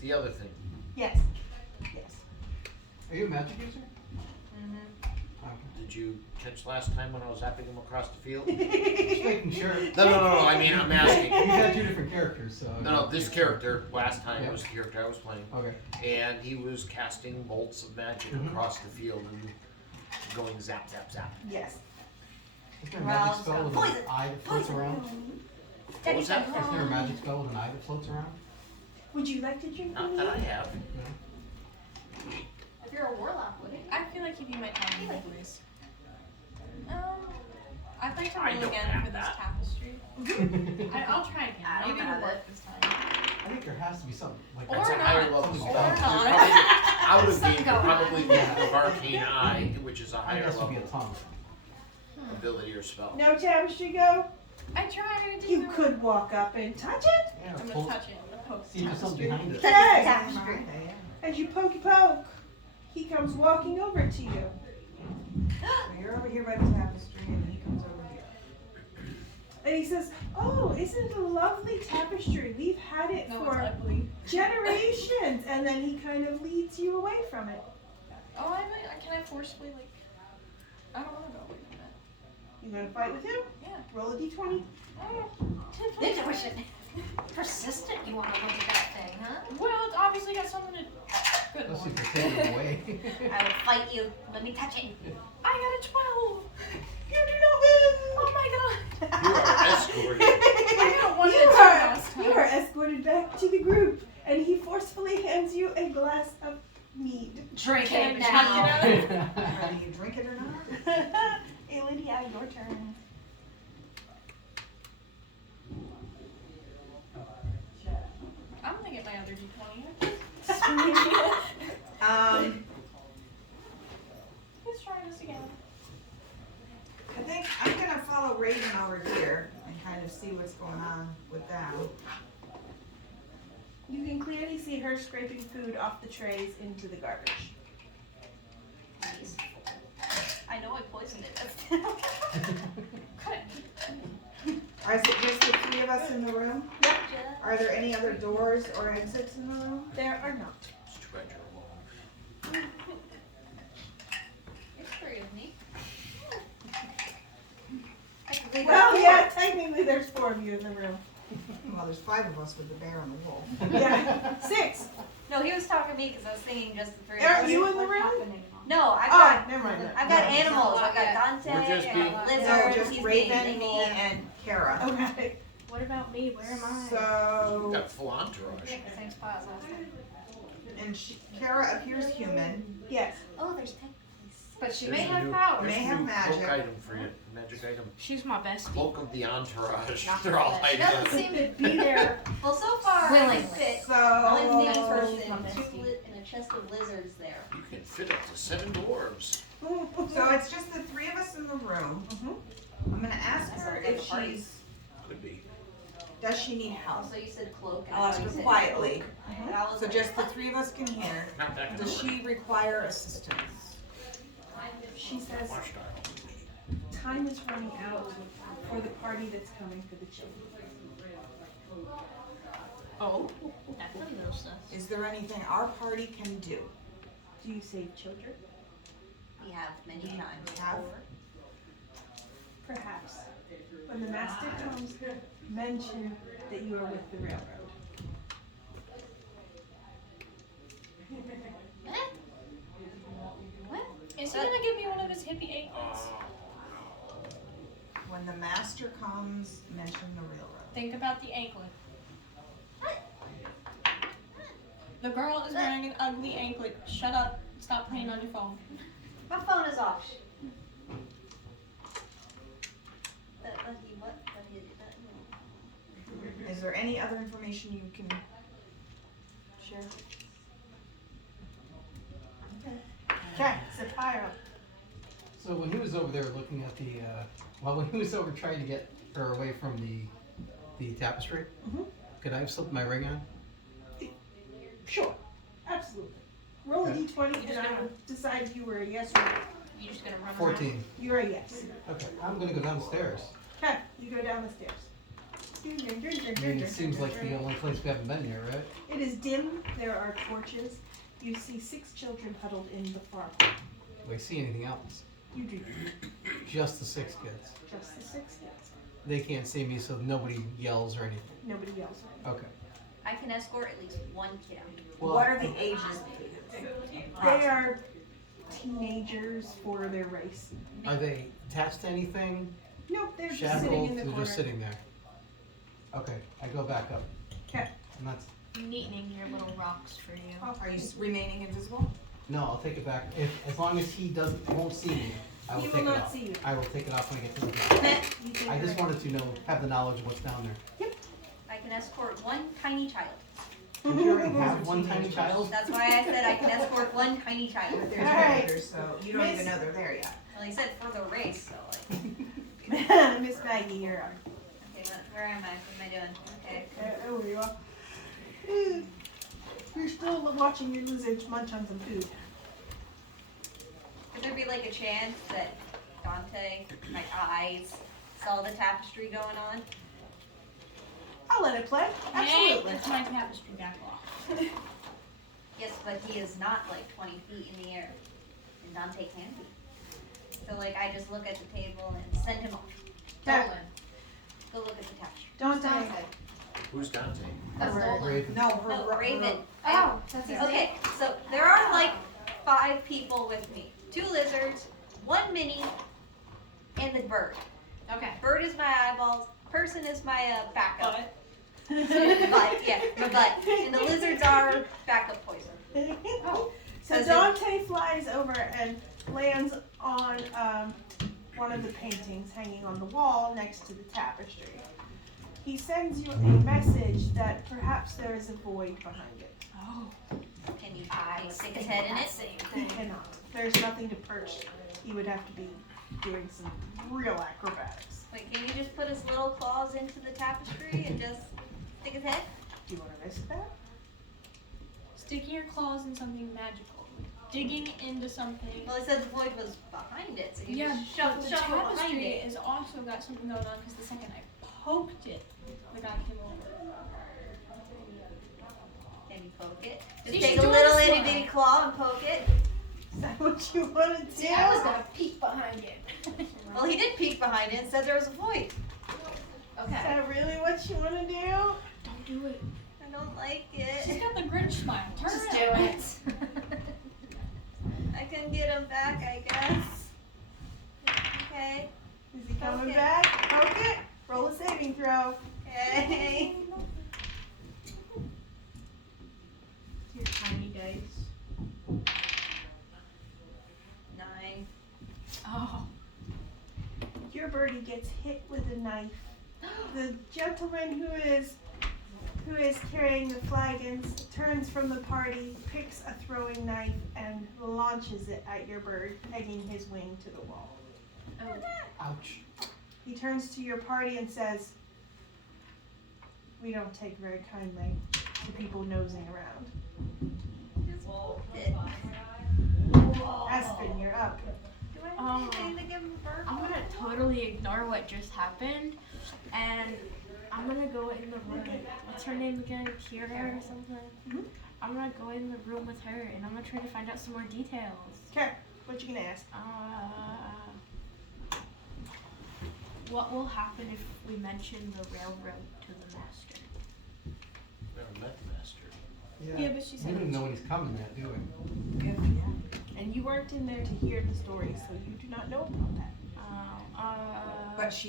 the other thing. Yes. Yes. Are you a magic user? Okay. Did you catch last time when I was zapping him across the field? Just making sure. No. I mean, I'm asking. You got two different characters, so. No, this character last time was the character I was playing, Okay. and he was casting bolts of magic Mhm. across the field and going zap, zap, zap. Yes. Is there a Well, magic spell with poison. an eye that floats around? What was that? Is there a magic spell with an eye that floats around? Would you like to drink Not the that I mead? have. If you're a warlock, would it? I feel like you might have any blues. I'd like to I roll don't again have for this that. tapestry. I'll try again. I don't Maybe it'll have work it. this time. I think there has to be something like Or That's a not. higher level Or spell. not. Out of the Something going on. probably the arcane eye, which is a I think higher there has to be level a tongue. ability or spell. No tapestry go? I tried. You could walk up and touch it. Yeah, I'm pull- gonna touch it. I'm gonna poke see if there's something behind it. Okay. Tapestry. As you pokey poke, he comes walking over to you. So you're over here by the tapestry and he comes over here. And he says, "Oh, isn't it a lovely tapestry? We've had it No, it's for ugly. generations." And then he kind of leads you away from it. Oh, can I forcefully, like, I don't wanna go away from that. You gonna fight with him? Yeah. Roll a d20. Intuition. Persistent, you wanna look at that thing, huh? Well, it's obviously got something to, good Let's see lord. if they take it away. I will fight you. Let me touch it. I got a 12. You do not win! Oh my god. You are escorted. I got one You hit are, last you time. are escorted back to the group, and he forcefully hands you a glass of mead. Drink Can it I now. drink it out? Whether you drink it or not. Hey, Lydia, your turn. I'm gonna get my other D20. Let's try this again. I think I'm gonna follow Raven over here and kind of see what's going on with them. You can clearly see her scraping food off the trays into the garbage. Nice. I know I poisoned it. Is it just the three of us in the room? Gotcha. Are there any other doors or exits in the room? There are not. It's too bad you're alone. It's three of me. Technically, Well, there's yeah, four. technically there's 4 of you in the room. Well, there's 5 of us with the bear and the wolf. Yeah, 6. No, he was talking to me because I was thinking just the three of Are us. you in the room? No, I've Oh, got never mind. I've got No. animals. I've got Dante, We're just I being- got No, lizards. just he's Raven, being me, and Kara. Okay. What about me? Where am I? You So, got a full entourage. Same spot as last time. and Kara appears human. Yes. Oh, there's technically But she There's may a have new- powers. there's May a have new magic. Cloak item for you. Magic item. She's my bestie. Cloak of the entourage. Not They're all bad. She hiding. doesn't seem to be there. Well, so far Willingly. I can fit So, one named Oh, person, my two bestie. and a chest of lizards there. You can fit up to 7 dwarves. so it's just the 3 of us in the room. I'm gonna ask That her sounds like if a party. she's, Could be. does she need help? Also, you said cloak. And I'll I ask thought her you said quietly. cloak. And I was So like, just the 3 of us can hear. Not that Does she require assistance? She says, Watch style. time is running out for the party that's coming for the children. Oh, that's a little sus. Is there anything our party can do? Do you save children? we have many times. Have? Perhaps. When the master comes, mention that you are with the railroad. Is he gonna give me one of his hippie anklets? When the master comes, mention the railroad. Think about the anklet. The girl is wearing an ugly anklet. Shut up. Stop playing on your phone. My phone is off. What? Is there any other information you can share? Okay, Sapphira. So when he was over there looking at the, when he was over trying to get her away from the tapestry, could I have slipped my ring on? Sure, absolutely. Roll a Okay. d20 and I will decide if you were a yes or no. You just gonna run 14. You're a yes. Okay, I'm gonna go downstairs. Okay, you go down the stairs. I mean, it seems like the only place we haven't been yet, right? It is dim, there are torches. You see 6 children huddled in the far corner. Do I see anything else? You do Just the 6 kids. just the 6 kids. They can't see me, so nobody yells or anything. Nobody yells. Okay. I can escort at least one kid out. What are the ages? They are teenagers for their race. Are they attached to anything? Nope, they're just sitting Shackled? in the They're corner. just sitting there. Okay, I go back up. Okay. And that's, Neatening your little rocks for you. Are you remaining invisible? no, I'll take it back. As long as he won't see me, I will He take will it not off. see you. I will take it off when I get to the ground. You take I her just in. wanted to have the knowledge of what's down there. I can escort one tiny child. Don't you already have one tiny child? That's why I said I can escort one tiny child. But there's Alright. others, so you don't even know they're there yet. Well, he said for the race, so like. Miss Maggie, you're up. Okay, where am I? What am I doing? Okay. There you are. You're still watching your lizards munch on some food. Could there be like a chance that Dante, my eyes, all the tapestry going on? I'll let it play. Absolutely. It's my tapestry back off. Yes, but he is not like 20 feet in the air, and Dante can be. So like, I just look at the table and send him off. Okay. Go look at the tapestry. Don't Sounds die. good. Who's Dante? That's Dolan. Raven. No, her, No, her- Raven. Oh, that's his name. Okay, so there are like 5 people with me. 2 lizards, 1 mini, and the bird. Okay. Bird is my eyeballs. Person is my backup. But Butt, yeah, my butt. And the lizards are backup poison. Oh. So Dante flies over and lands on one of the paintings hanging on the wall next to the tapestry. He sends you a message that perhaps there is a void behind it. Oh. Can you stick his head in it? He cannot. There's nothing to perch. He would have to be doing some real acrobatics. Wait, can you just put his little claws into the tapestry and just stick his head? Do you want to risk that? sticking your claws in something magical, digging into something. Well, it said the void was behind it, so you Yeah, just but the shuffle behind tapestry it. has also got something going on because the second I poked it, the guy came over. Can you poke it? See, Just take she's a doing little a itty smile. bitty claw and poke it. Is that what you want to do? See, I was gonna peek behind it. Well, he did peek behind it and said there was a void. Is Okay. that really what you want to do? Don't do it. I don't like She's it. got the Grinch smile. Turn Just it do around. it. I can get him back, I guess. Okay. Is he coming Poke it. back? Poke it. Roll a saving throw. Okay. Your tiny dice. 9. Oh. Your birdie gets hit with a knife. The gentleman who is carrying the flagons turns from the party, picks a throwing knife, and launches it at your bird, pegging his wing to the wall. Ouch. He turns to your party and says, "We don't take very kindly to people nosing around." Just poke it. Aspen, you're up. Do I need anything to give him a bird? I'm gonna totally ignore what just happened, and I'm gonna go in the room. What's her name again? Kira or something? Mhm. I'm gonna go in the room with her, and I'm gonna try to find out some more details. Okay, what you gonna ask? What will happen if we mention the railroad to the master? Never met the master. Yeah, but she We said don't even know when he's coming yet, do we? And you weren't in there to hear the story, so you do not know about that. But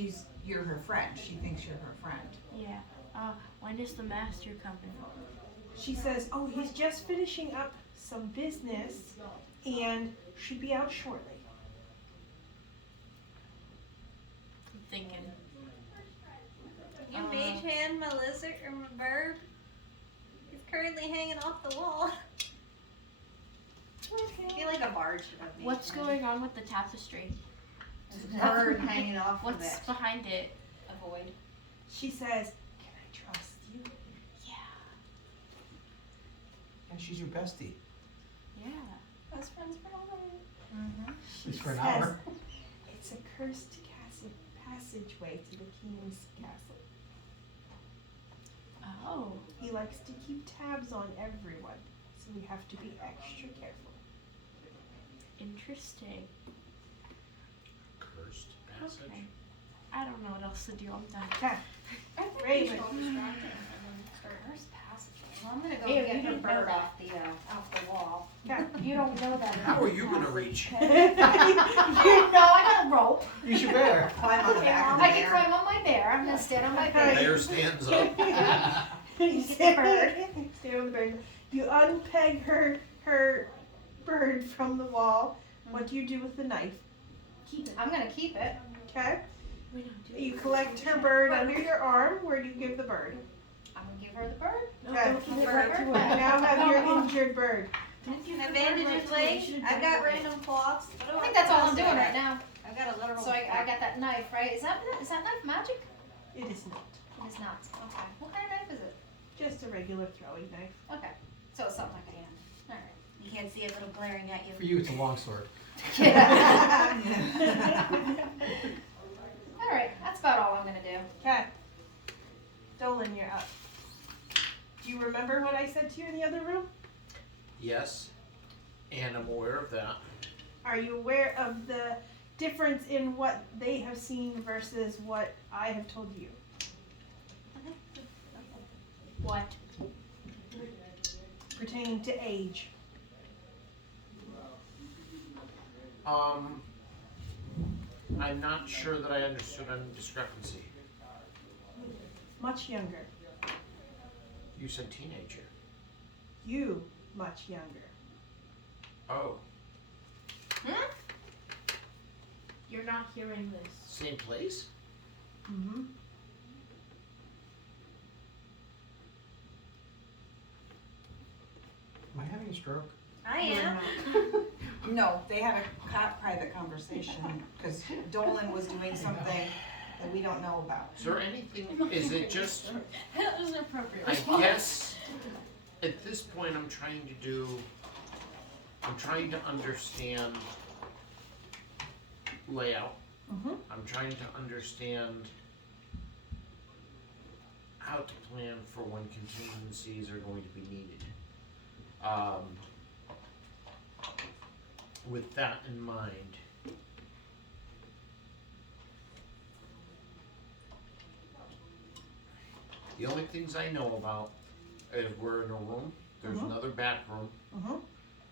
you're her friend. She thinks you're her friend. Yeah. When is the master coming? She says, "Oh, he's just finishing up some business and should be out shortly." I'm thinking. You mage hand my lizard or my bird? He's currently hanging off the wall. I feel like a barge. of mage What's hand. going on with the tapestry? There's a bird hanging off of What's it. behind it? A void. She says, "Can I trust you?" Yeah. And she's your bestie. Yeah. best friends for life. She Just for an says, hour. "It's a cursed passageway to the king's castle. Oh. He likes to keep tabs on everyone, so we have to be extra careful." Interesting. Cursed passage. Okay. I don't know what else to do. I'm done. Okay, I think Raven. we should all distract him and then start. Where's passageway? Well, I'm gonna go Yeah, get you her didn't know bird that. off the wall. okay. You don't know that. How are you gonna reach? No, I got a rope. Use your bear. Climb on the back of the I can bear. climb on my bear. I'm gonna stand on my bear. Bear stands up. You Get the bird. Stay on the bird. You unpeg her bird from the wall. What do you do with the knife? Keep it. I'm gonna keep it. Okay. We don't do You collect her bird under your arm. Where do you give the bird? I'm gonna give her the bird. Okay. don't give it You right to her. now have your injured bird. Can I bandage his leg? I've got random cloths. I think that's all I'm doing right now. I've got a literal So I got that knife, right? Is that knife magic? It is not. It is not. Okay. What kind of knife is it? Just a regular throwing knife. Okay. So it's something I can. Alright. You can't see it, but I'm glaring at For you. you, it's a long sword. Alright, that's about difference in what they have seen versus what I have told you. What? Pertaining to age. I'm not sure that I understood any discrepancy. Much younger. You said teenager. You, much younger. Oh, You're not hearing this. same place? Mm-hmm. Am I having a stroke? I am. No, they had a private conversation, cause Dolan was doing something that we don't know about. Is there anything, is it just, That was an appropriate I response. guess, at this point, I'm trying to understand layout. Mm-hmm. I'm trying to understand how to plan for when contingencies are going to be needed. With that in mind, the only things I know about is we're in a room, there's Mhm. another back room, Mm-hmm.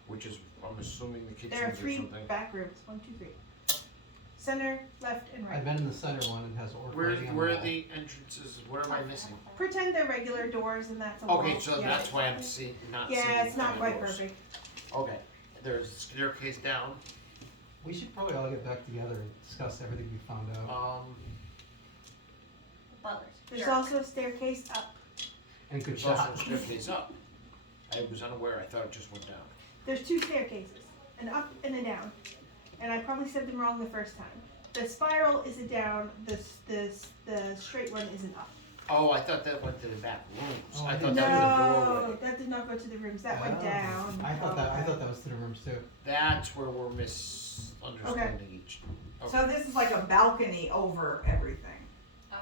which is, I'm assuming the kitchen There are or 3 something. back rooms. 1, 2, 3. Center, left, and I've right. been in the center one and has orc writing on the Where are wall. the entrances, what am I missing? Pretend they're regular doors and that's a Okay, wall. so Yeah. that's why I'm not seeing Yeah, it's not the quite doors. perfect. Okay, there's a staircase down, We should probably all get back together and discuss everything we found out. Butlers. There's Sure. also a staircase up. And good there's also shot. a staircase up. I was unaware, I thought it just went down. There's 2 staircases, an up and a down. And I probably said them wrong the first time. The spiral is a down, the straight one is an up. Oh, I thought that went to the back rooms, Oh, I I thought didn't that was the No, doorway. that did not go to the rooms. That went Oh. down. I thought I Okay. thought that was to the rooms too. That's where we're misunderstanding each. So this is like a balcony over everything, Oh.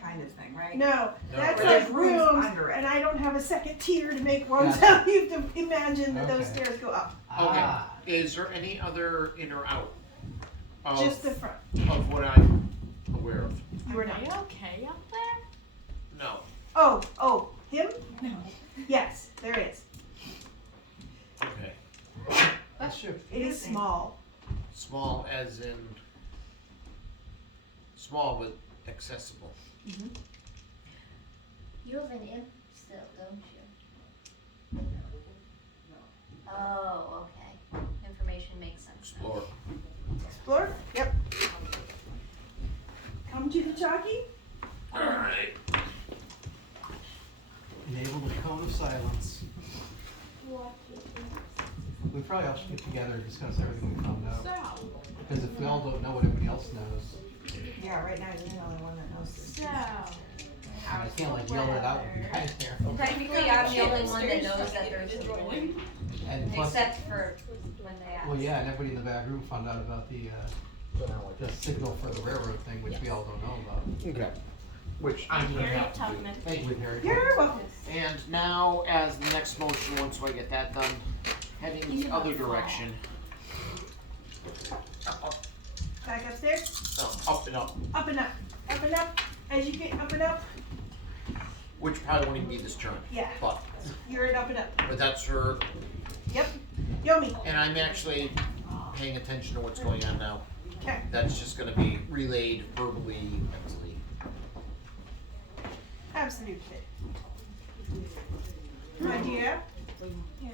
kind of thing, right? No, No. that's Where there's like rooms rooms, under it. and I don't have a second tier to make one, Gotcha. so you have to imagine that those Okay. stairs go up. Ah. Is there any other in or out Just the front. of what I'm aware of? You were Are not. you okay up there? No, Oh, him? No. Yes, there is. okay, That's true. It is small. small as in, small but accessible. You have an imp still, don't you? Oh, okay. Information makes sense. Explore. Explore? Yep. Come to the chalky? Alright. Enable the cone of silence. We probably all should get together and discuss everything we found out. So, Because if we all don't know what everybody else knows, Yeah, right now you're the only one that knows this. so. I can't like yell it out and kind of here. Technically, I'm the only one that knows that there's a door, And plus, except for when they ask. well, yeah, and everybody in the back room found out about the signal for the railroad thing, which we all don't know about. Okay. Which I'm gonna Harriet have to do. Tubman. Thank you, Harry. You're welcome. And now, as the next motion, once I get that done, heading the other direction. Back upstairs? No, up and up, Up and up. Up and up. As you get up and up, which probably won't even be this turn, yeah, but you're in up and up. that's her, Yep. Yomi. and I'm actually paying attention to what's going on now. Okay. That's just gonna be relayed verbally, mentally. Absolutely. My dear. Yes.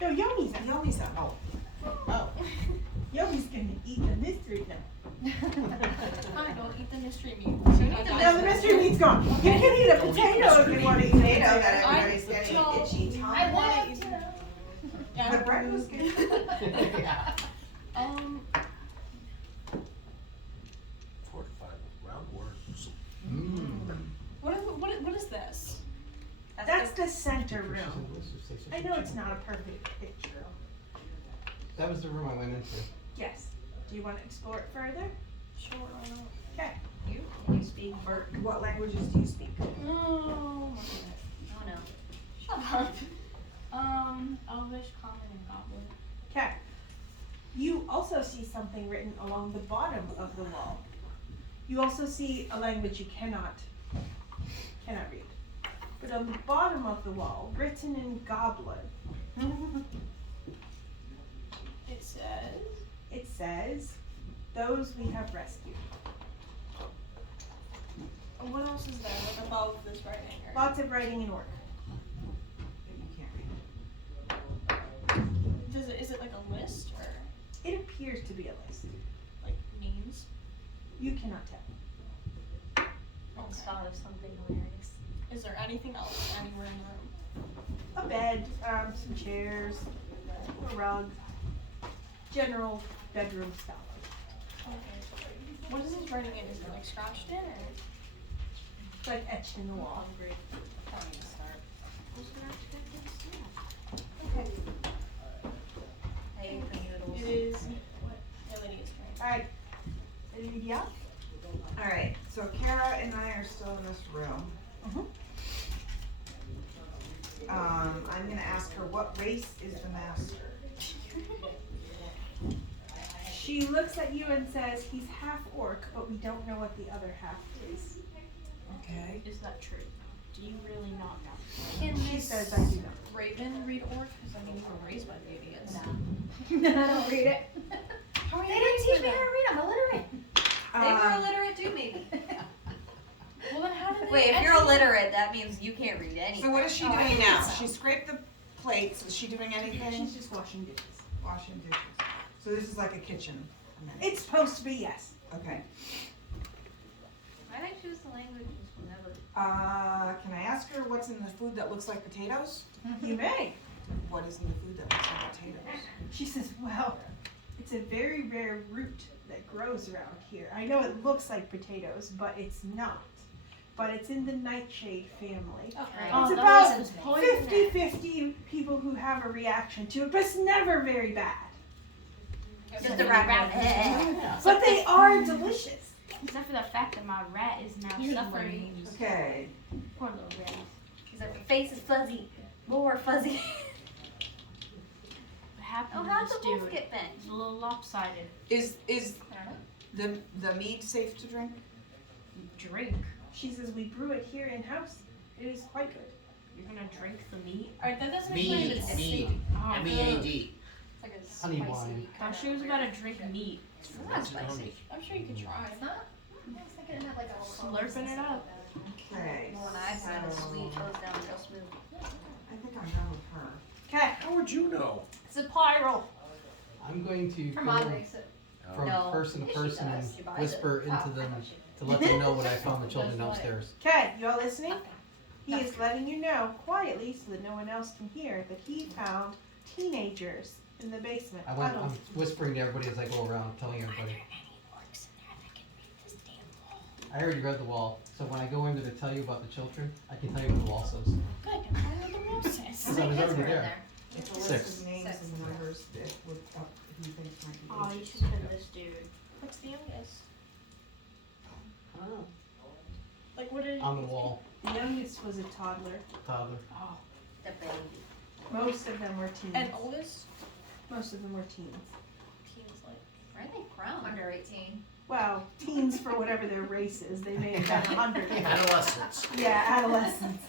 No, Yomi's up. Yomi's up. Oh. Oh, Yomi's gonna eat the mystery now. I don't eat the mystery meat. No, the mystery meat's gone. You can eat a Don't eat potato mystery if you meat. want to eat a Potato potato. that everybody's getting No. itchy tongue. I want to. Yeah. The bread was good. yeah. Fortified with roundworms. What is this? That's the center Pictures room. and lists of stations I know and it's not a perfect picture. That was the room I went into. Yes. Do you want to explore it further? Sure. Okay. You, can you speak Bert? What languages do you speak? Oh my Oh no. Shut up. Elvish, Common, and Goblin. Okay. You also see something written along the bottom of the wall. You also see a language you cannot read. But on the bottom of the wall, written in Goblin, it says, "Those we have rescued." And what else is there, like above this writing? Or? Lots of writing in orc. You can't read. Is it like a list or It appears to be a list. like names? You cannot tell. Let's follow something hilarious. Is there anything else anywhere in the room? A bed, some chairs, a rug, general bedroom stuff. Okay. What is this writing in? Is it like scratched in or? It's like etched in the wall. Okay. I ate the noodles. It is what Lydia's trying. Alright. Lydia? Alright, so Kara and I are still in this room. I'm gonna ask her, what race is the master? She looks at you and says, he's half orc, but we don't know what the other half is. Okay. Is that true? Do you really not know? Can She Miss says, I do not. Raven read orc? Because I mean, you were raised by the idiots. I don't read it. How are They you didn't raised teach by me how them? to read. I'm illiterate. They were illiterate too, maybe. Well, then how did they? Wait, if you're educate- illiterate, that means you can't read anything. So what is she Oh, I doing think now? so. She scraped the plates. Is she doing anything? She's just washing dishes. Washing dishes. So this is like a kitchen. It's supposed to be, yes. Okay. Why did I choose the languages whenever? Can I ask her what's in the food that looks like potatoes? You may. What is in the food that looks like potatoes? She says, well, it's a very rare root that grows around here. I know it looks like potatoes, but it's not. But it's in the nightshade family. Okay. Oh, It's that about was poison. 50-50 people who have a reaction to it, but it's never very bad. Just the rat. But they are delicious. Except for the fact that my rat is now suffering. Okay. Poor little rat. Because her face is fuzzy. More fuzzy. What happened Oh, to how'd this the wolf dude? get bent? He's a little lopsided. Is I don't know. the mead safe to drink? Drink? She says, we brew it here in-house. It is quite good. You're gonna drink the meat? Alright, that doesn't explain Mead, the mead, Oh, M-E-A-D. It's like a Honey spicy wine. I thought she was about to drink meat. It's not spicy. I'm sure you could try. It's not? I was thinking it had like a Slurping it up. Okay. The one I've had is sweet, goes down real smooth. I think I'm done with her. Okay. How would you know? It's a pie roll. I'm going to Her go mom makes it. from No. person to Yeah, she person and does. She buys whisper it. into Oh, them I thought she- to let them know what I found the children That's upstairs. Okay, you all listening? Okay. He is letting you know quietly so that no one else can hear that he found teenagers in the basement. I'm huddled. whispering to everybody as I go around, telling everybody. I already read the wall, so when I go in to tell you about the children, I can tell you what the wall says. Good, I'm trying what the wall says. Because I was already there. It's a list 6. of names Six. and numbers that would he thinks might be Oh, you ages. should put this dude. What's the youngest? Oh. Like, what did On the wall, The youngest was a toddler. toddler. Oh, The baby. Most of them were teens. And oldest? Most of them were teens. Teens, like. Where are they from? Under 18. Well, teens for whatever their race is. They may have been 100. Adolescents. Yeah, adolescents.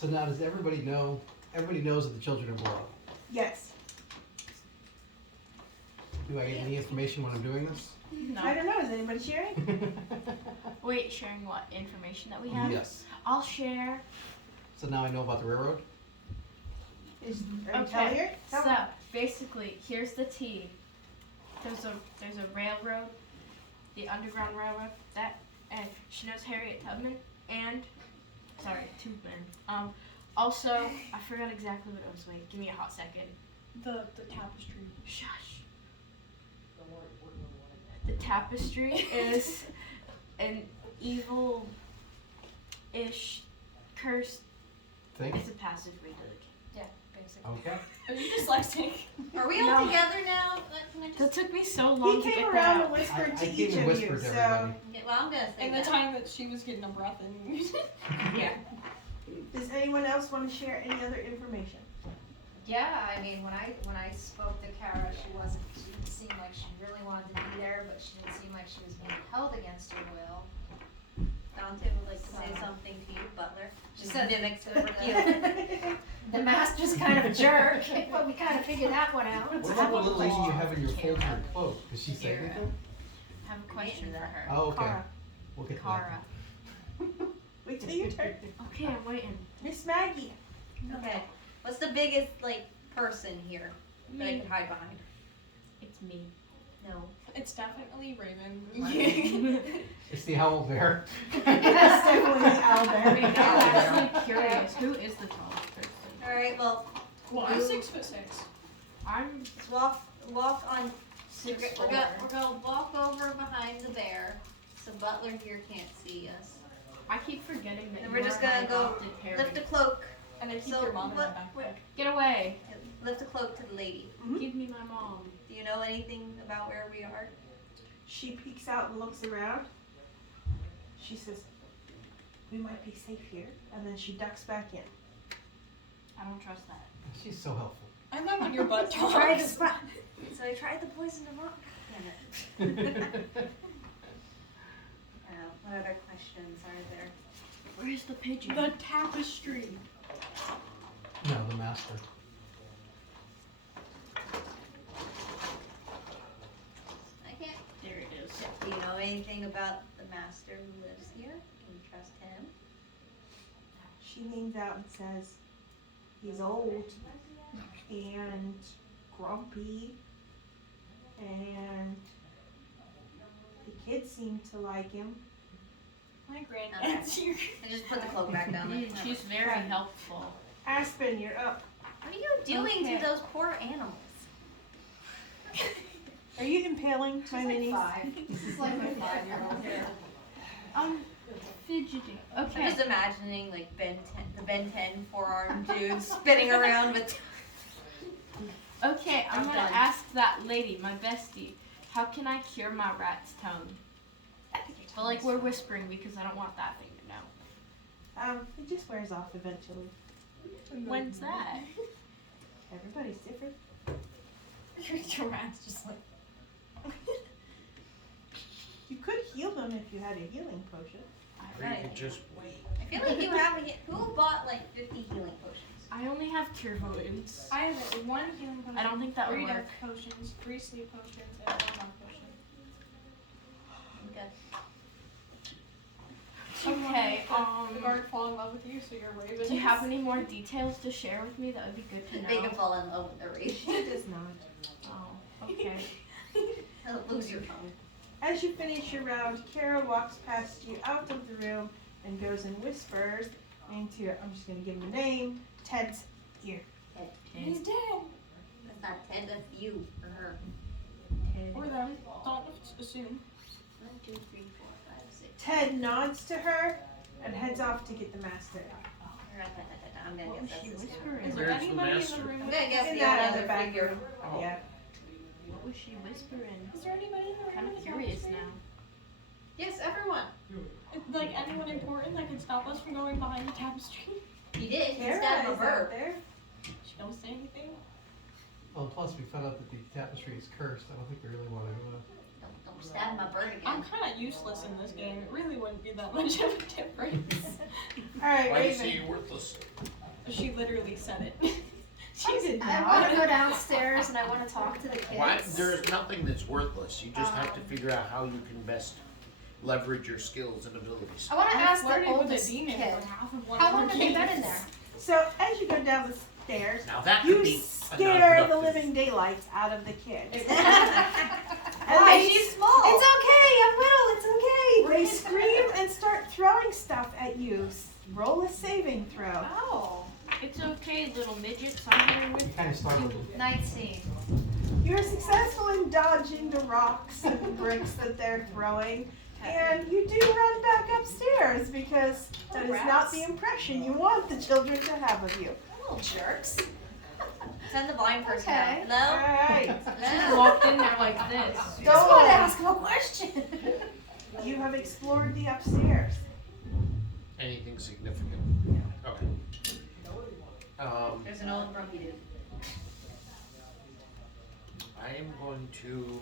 So now does everybody know, everybody knows that the children are below. Yes. Do I get any information when I'm doing this? I don't know. Is anybody sharing? wait, sharing what information that we have? Yes. I'll share. So now I know about the railroad? Are you Okay, telling her? Tell So her. basically, here's the T. There's a railroad, the Underground Railroad. That, and she knows Harriet Tubman and Tubman. Also, I forgot exactly what it was. Wait, give me a hot second. The tapestry. Shush. The tapestry is an evil-ish cursed. Think? It's a passageway to the king. Yeah, basically. Okay. Are you dyslexic? Are we all No. together now? Can I That just... took me so He long to came get around that and out. whispered I to came each and of whispered you. to So everybody. Yeah, well, I'm gonna say In the that. time that she was getting a breath in. does anyone else want to share any other information? Yeah, I mean, when I spoke to Kara, she didn't seem like she really wanted to be there, but she didn't seem like she was being held against her will. Dante would like to say something to you, Butler. She Just said mimics the, over you. the master's kind of a jerk, but we kind of figured that one out. What about the little lady you have in your folder cloak? Did she say Kara. anything? I have a question for her. Oh, okay. Cara. We'll get to Cara. Wait till your turn. Okay, I'm waiting. Miss Maggie. Okay. What's the biggest like person here that I could hide behind? It's me. No. It's definitely Raven. It's the owl bear. That's definitely the owl bear. Wait, no, I'm actually curious. Who is the tallest person? All right. Well, Well, I'm 6'6". I'm let's walk on. We're 6'4". gonna walk over behind the bear, so Butler here can't see us. I keep forgetting that And you we're just are my gonna go adopted parent. lift a cloak. And I keep So your mom in my what- backpack. Get away. Lift a cloak to the lady. Give me my mom. Do you know anything about where we are? She peeks out and looks around. She says, "We might be safe here," and then she ducks back in. I don't trust that. She's so helpful. I love when your butt So I talks. tried the poison of rock. Damn it. What other questions are there? Where's the pigeon? The tapestry. No, the master. I can't. There it is. Do you know anything about the master who lives here? Can you trust him? She leans out and says, "He's old and grumpy, and the kids seem to like him." My granddad's here. I just put the cloak back down. She's very helpful. Aspen, you're up. What are you doing Okay. to those poor animals? Are you impaling my minis? This is like my 5-year-old here. Fidgeting. I'm Okay. just imagining like the Ben 10 four-armed dude spinning around with. Okay, I'm I'm gonna done. ask that lady, my bestie, how can I cure my rat's tongue? But like we're whispering because I don't want that thing to know. It just wears off eventually. When's that? Everybody's different. Your rat's just like. You could heal them if you had a healing potion. Or you could just wait. I feel like you have who bought like 50 healing potions? I only have cure wounds. I have 1 healing potion. I don't think that would 3 work. death potions, 3 sleep potions, and 1 health potion. Okay. Okay, The guard fall in love with you, so you're Raven. do you have any more details to share with me that would be good to They know? can fall in love with the race. She does not. Oh, okay. Lose your tongue. As you finish your round, Kara walks past you out of the room and goes and whispers into, I'm just going to give him a name, Ted's ear. He's dead. That's not Ted, that's you or her. Or them. Don't assume. 1, 2, 3, 4, 5, 6. Ted nods to her and heads off to get the master. I'm gonna What was guess she that's this guy. whispering? Is there Where's the anybody in master? the room? I'm gonna guess In the that other other back figure. room. Oh. Yeah. What was she whispering? Is there anybody in the room? I'm with curious tapestry? now. Yes, everyone. Like anyone important that could stop us from going behind the tapestry? You did. You Kara stabbed a is out bird. there. She don't say anything. Well, plus we found out that the tapestry is cursed. I don't think we really want to. Don't stab my bird I'm again. kind of useless in this game. It really wouldn't be that much of a difference. Alright, Why is Raven. he worthless? She literally said it. She did I not. want to go downstairs and I want to talk to the kids. Why? There's nothing that's worthless. You just have to figure out how you can best leverage your skills and abilities. I want to I ask the flirted with a oldest demon kid. for half of one How of long her have they been in games. there? So as you go down the stairs, Now that could you be a scare the non-productive- living daylights out of the kids. Why? they- She's small. It's okay, I'm little, it's okay. They scream and start throwing stuff at you. Roll a saving throw. Oh, It's okay, little midgets. I'm here You with kind of startled me. night scene. You're successful in dodging the rocks and bricks that they're throwing, and you do run back upstairs because that is not rats. the impression you want the children to have of you. Little jerks. Send the blind person Okay. out. Alright, She walked in there like this. go Just want to on. ask him a question. You have explored the upstairs. Anything significant? Okay. There's an old grumpy dude. I am going to.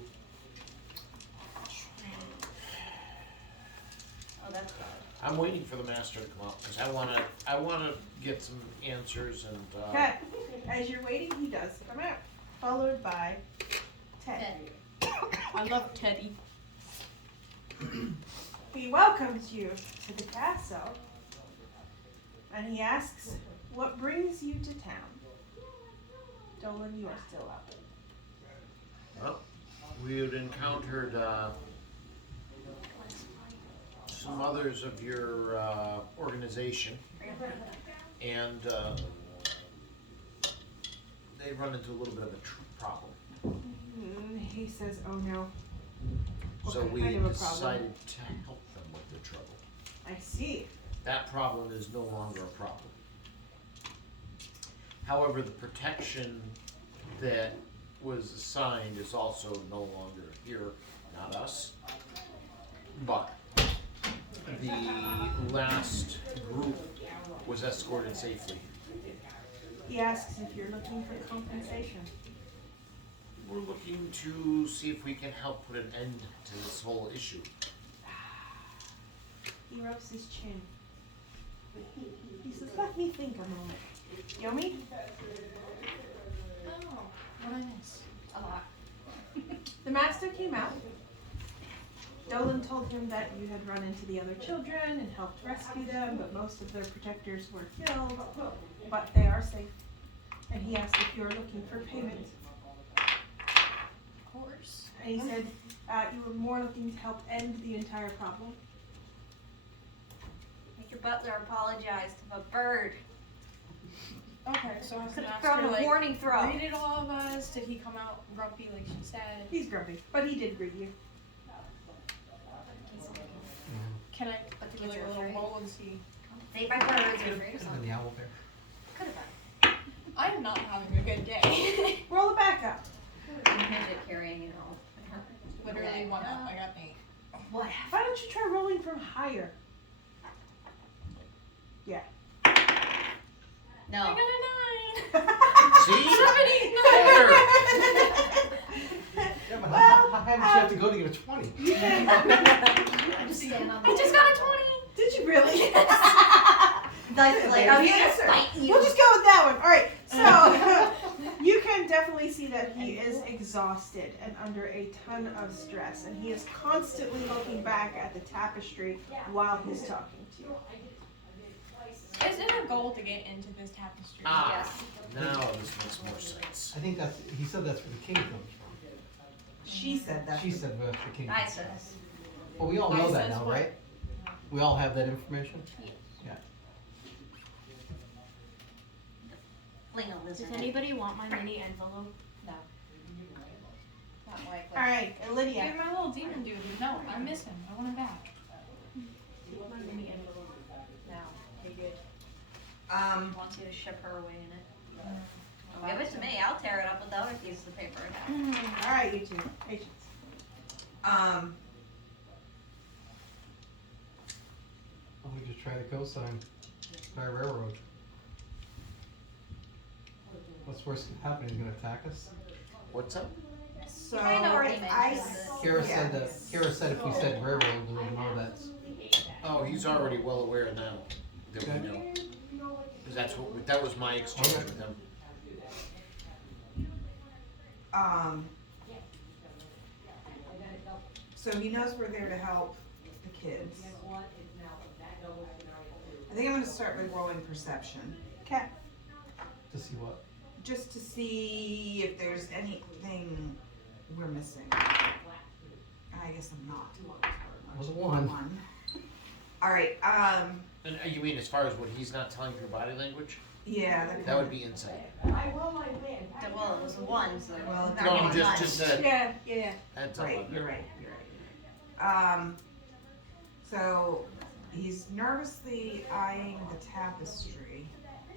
Oh, that's bad. I'm waiting for the master to come out because I wanna get some answers and. Okay. As you're waiting, he does come out, followed by Ted. I love Teddy. He welcomes you to the castle, and he asks, "What brings you to town?" Dolan, you are still up. Well, we had encountered some others of your organization, and they run into a little bit of a problem. He says, "Oh no." What So kind we of a problem? decided to help them with the trouble. I see. That problem is no longer a problem. However, the protection that was assigned is also no longer here, not us. But the last group was escorted safely. He asks if you're looking for compensation. We're looking to see if we can help put an end to this whole issue. He rubs his chin. He says, "Let me think a moment." Yomi? Oh, what I miss? A lot. The master came out. Dolan told him that you had run into the other children and helped rescue them, but most of their protectors were killed. But they are safe. And he asked if you were looking for payment. Of course. And he said you were more looking to help end the entire problem. Make your butler apologize to a bird. Okay, so has the Could have master thrown a like warning throw. greeted all of us? Did he come out grumpy like she said? He's grumpy, but he did greet you. Can I But the do kids like are a little afraid. roll and see? Saved by birds. You're afraid of And something. the owl bear. Could have been. I am not having a good day. Roll it back up. I'm midget carrying, you know. Literally one up. I got 8. What? Why don't you try rolling from higher? Yeah. No. I got a 9. See? Better. Yeah, but Well, how high did you have to go to get a 20? I'm staying on the. I just got a 20. Did you really? Like, I'm here to Answer. fight you. We'll just go with that one. All right. So you can definitely see that he is exhausted and under a ton of stress, and he is constantly looking back at the tapestry while he's talking to you. Is it a goal to get into this tapestry? Ah, Yes. now this makes more sense. I think he said that's where the king comes from. She said that. She said where the king I comes from. says. Well, we all know I that says now, what? right? We all have that information? Fling a lizard. Does anybody want my mini envelope? Not likely. All right, and Lydia. Dude, my little demon dude. No, I miss him. I want him back. My mini envelope. No. They did. Wants you to ship her away in it. Give it to me. I'll tear it up with the other pieces of paper I have. All right, you two. Patience. Why don't we just try the coastline by railroad? What's worse can happen? He's gonna attack us? What's up? So I know already if mentioned I this. Kara said if we said railroad, we would know that's. Oh, he's already well aware now that we Okay. know. Because that was my exchange Okay. with him. So he knows we're there to help the kids. I think I'm gonna start by rolling perception, Okay. To see what? just to see if there's anything we're missing. I guess I'm not. Was a 1. Alright, And you mean as far as what he's not telling through body language? yeah, That would be insight. Well, it was a 1, so. Well, not No, getting I'm much. just that. Yeah. That's right, all. you're right. So he's nervously eyeing the tapestry.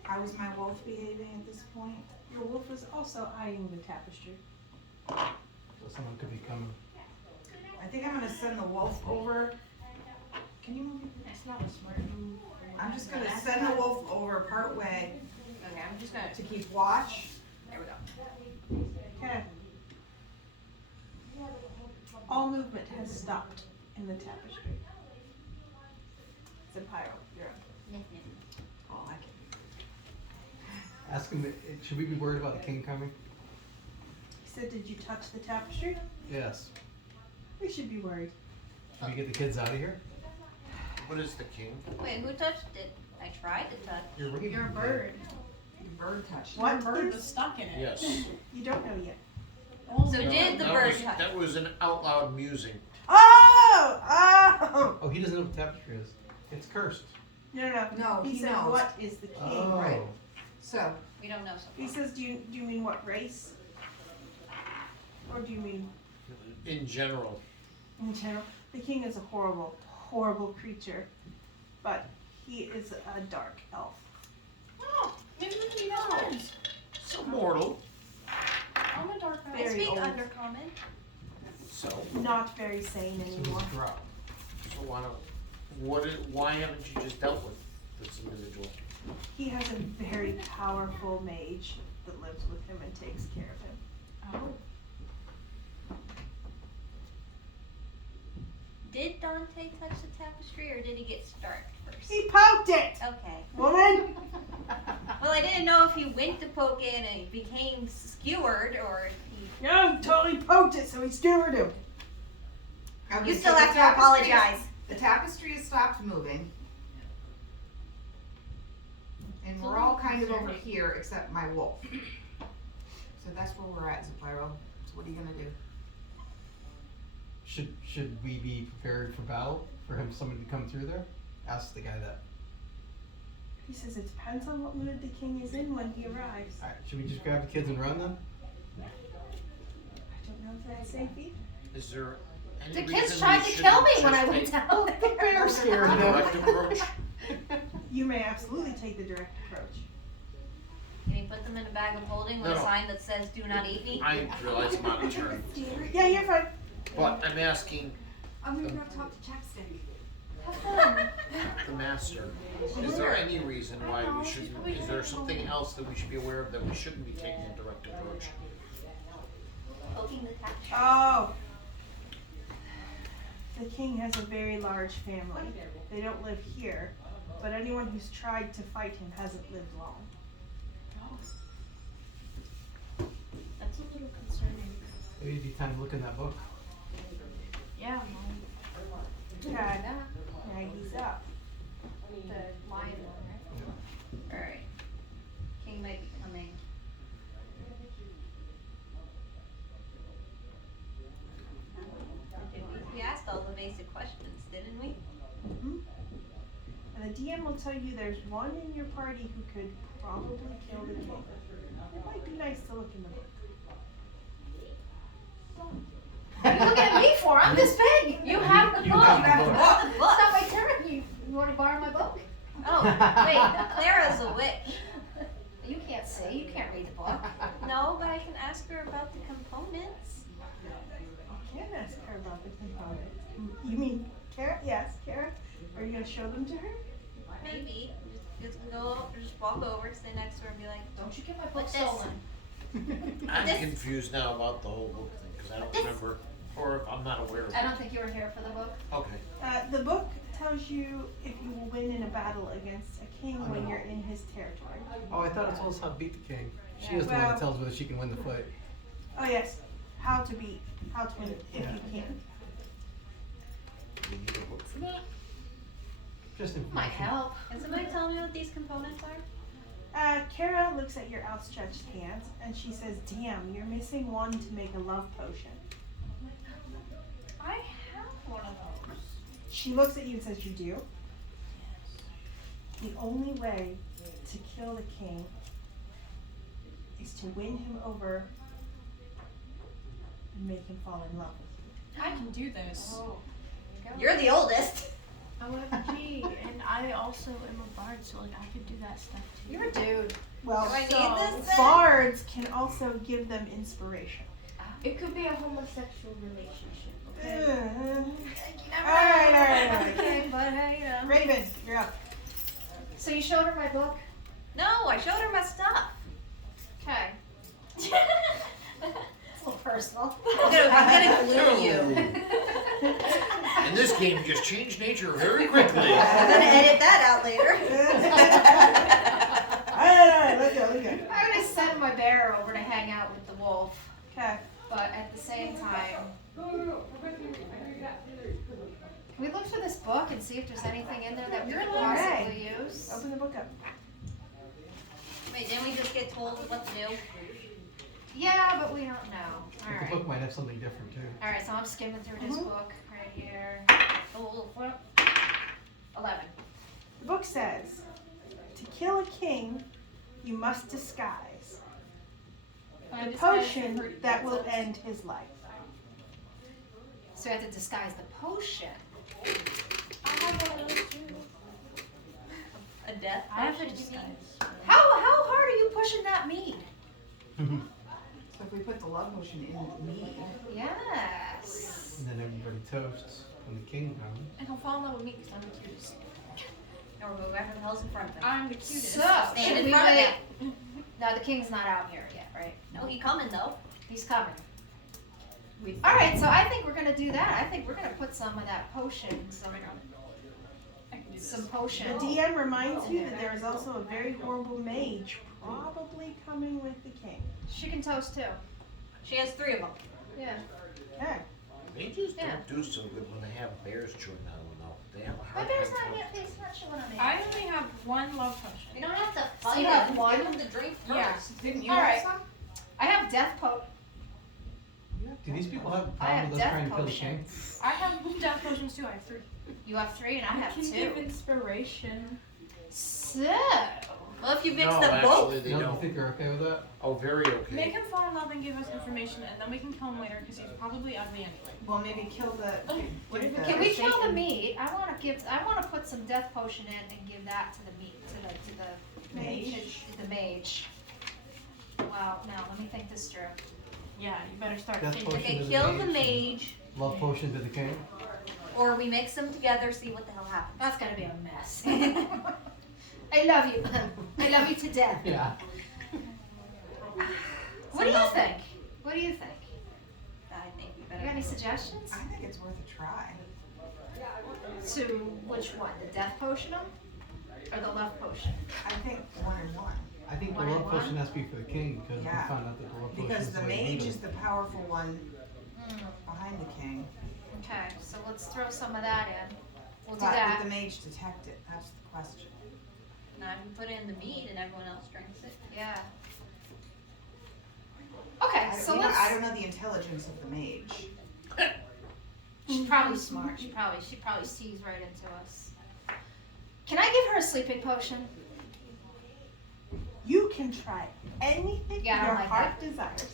How is my wolf behaving at this point? Your wolf is also eyeing the tapestry. So someone could be coming. I think I'm gonna send the wolf over. Can you move? That's not a smart move. I'm just gonna send the wolf over part way Okay, I'm just gonna. to keep watch. There we go. Okay. All movement has stopped in the tapestry. Pyro, you're up. Oh, I can. Ask him, should we be worried about the king coming? He said, did you touch the tapestry? Yes. We should be worried. Should we get the kids out of here? What is the king? Wait, who touched it? I tried to touch. You're right. You're a bird. The bird touched it. What Your bird is- was stuck in it. Yes. You don't know yet. So did the that bird was, touch? that was an out loud musing. Oh! Oh! Oh, he doesn't know what tapestry is. It's cursed. No. No, He he said, knows. what is the king? Oh. right. So, We don't know so He far. says, do you mean what race? Or do you mean In general. in general? The king is a horrible, horrible creature. But he is a dark elf. Oh, maybe we can be best friends. So mortal. I'm a dark I elf. Very speak old. undercommon. So, Not very sane So anymore. he's dropped. so why haven't you just dealt with this individual? He has a very powerful mage that lives with him and takes care of him. Oh. Did Dante touch the tapestry or did he get started first? He poked it! Okay. Woman! Well, I didn't know if he went to poke it and it became skewered or if he. No, totally poked it, so he skewered him. okay, You so still the have to tapestry is- apologize. The tapestry has stopped moving. And we're all kind of over here except my wolf. So that's where we're at, Zapiro. So what are you gonna do? Should we be prepared for battle? For somebody to come through there? Ask the guy that. He says it depends on what mood the king is in when he arrives. Alright, should we just grab the kids and run then? I don't know if that's safe either. Is there any The reason kids we tried to shouldn't kill me when just I went take down The there. bear scared a him. direct approach? You may absolutely take the direct approach. Can you put them in a bag of holding with No. a sign that says "Do not eat me"? I realize I'm out of turn, Yeah, you're fine. but I'm asking I'm gonna go talk to Chapstick. the master, is there any reason why we shouldn't, is there something else that we should be aware of that we shouldn't be taking a direct approach? Poking the tapestry. Oh. The king has a very large family. They don't live here, but anyone who's tried to fight him hasn't lived long. That's a little concerning. Maybe it'd be time to look in that book. Yeah, Mom. Okay, Maggie's up. The lion one, right? Alright. King might be coming. We asked all the basic questions, didn't we? Mhm. And the DM will tell you there's one in your party who could probably kill the king. It might be nice to look in the book. What are you looking at me for? I'm this big. You have the book. You have the book. What's the book? It's not my turn. You want to borrow my book? Oh, wait, Clara's a witch. You can't see. You can't read the book. No, but I can ask her about the components. I can ask her about the components. You mean Kara? Yes, Kara. Are you gonna show them to her? Maybe. Just go, just walk over, sit next to her and be like, Don't you get my book What's this? stolen. I'm This- confused now about the whole book thing, because I don't This- remember, or if I'm not aware of I it. don't think you were here for the book. Okay, The book tells you if you will win in a battle against a king when you're in his territory. Oh, I thought it told us how to beat the king. She Yeah. is the one Well- that tells whether she can win the fight. Oh yes, how to win if you can. we need a book for that? Just information. Might help. can somebody tell me what these components are? Kara looks at your outstretched hands and she says, "Damn, you're missing one to make a love potion." I have one of those. She looks at you and says, "You do?" The only way to kill the king is to win him over and make him fall in love with you. I can do this. Oh. You're the oldest. OMG, and I also am a bard, so like I could do that stuff too. You're a dude. Well, Do I need so this then? bards can also give them inspiration. It could be a homosexual relationship, okay? Alright. Okay, but hey, you know. Raven, you're up. So you showed her my book? No, I showed her my stuff. Okay. It's a little personal. I'm gonna glue you. game just changed nature very quickly. I'm gonna edit that out later. Alright, let's go. I'm gonna send my bear over to hang out with the wolf, Okay. but at the same time, can we look through this book and see if there's anything in there that we could possibly use? Open the book up. Wait, didn't we just get told what to do? Yeah, but we don't know. But the Alright. book might have something different too. Alright, so I'm skimming through this book right here. Oh, 11. The book says, to kill a king, you must disguise the potion that will end his life. So we have to disguise the potion. A death I have to potion, you mean? disguise. How hard are you pushing that mead? So if we put the love potion in mead, Yes. And then everybody toasts when the king comes. And he'll fall in love with me because I'm the cutest. Or whoever the hell's in front of him. I'm the cutest. So, Stand should in we front of wait? him. No, the king's not out here yet, right? No, he coming though. He's coming. Alright, so I think we're gonna do that. I think we're gonna put some of that potion, some potion. The DM reminds you that there is also a very horrible mage probably coming with the king. She can toast too. She has 3 of them. Yeah. Okay. Mages Yeah. don't do so good when they have bears chewing on them though. They have a My hard bear's time not toasting. yet, he's not chewing on me. I only have one love potion. You don't have to So fight you have him. one? Give him the drink first. Yeah. didn't you All have right. some? I have death potion. Do these people have a I have problem with us death trying to kill the king? potions. I have death potions too. I have 3. You have 3 and I have can 2. give inspiration. So, Well, if you mix No, them both. actually they No, you don't. think they're okay with that? Oh, very okay. Make him fall in love and give us information, and then we can kill him later because he's probably ugly anyway. Well, maybe kill the. What if the- can we kill the meat? I wanna put some death potion in and give that to the meat, to the Mage. The mage. Wow, now, let me think this through. Yeah, you better start Death thinking. potion. Okay, to the kill the mage. mage, Love potion to the king. or we mix them together, see what the hell happens. That's gonna be a mess. I love you. I love you to death. Yeah. What do you think? What do you think? I think we You better. got any suggestions? I think it's worth a try. To which one? The death potion or the love potion? I think 1 and 1. I think the One and love one? potion has to be for the king because Yeah. we found out that the love potion Because is the the way mage he is the powerful one behind the king. Okay, so let's throw some of that in. We'll do But that. would the mage detect it? That's the question. Now you can put it in the meat and everyone else drinks it. Yeah. Okay, so I let's. don't know the intelligence of the mage. She's probably smart. She probably sees right into us. Can I give her a sleeping potion? You can try anything Yeah, I your like heart desires.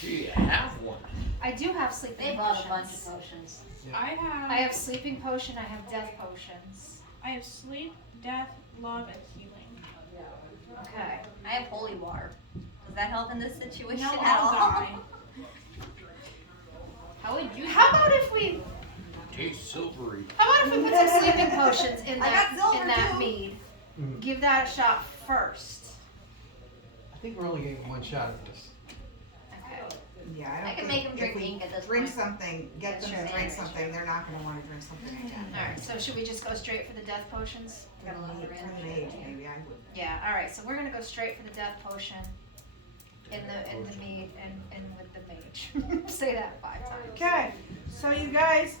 Gee, I have one. I do have sleeping They potions. bought a bunch of potions. I have sleeping potion. I have death potions. I have sleep, death, love, and healing. Okay. I have holy water. Does that help in this situation No, at I'll all? die. How would you? How about if we? Tastes silvery. How about if we put some sleeping potions in I that got silver in that too. mead? Mhm. Give that a shot first. I think we're only getting one shot at this. Okay. Yeah, I don't I can think make 'em if drink we ink at this drink point. something, get That's them true. to drink Yeah, something, they're not gonna wanna drink something again. All right. So should we just go straight for the death potions? Got a lot of For the random mage, shit. maybe I would. Yeah. All right. So we're gonna go straight for the death potion. In the mead and with the mage. Say that 5 times. Okay, so you guys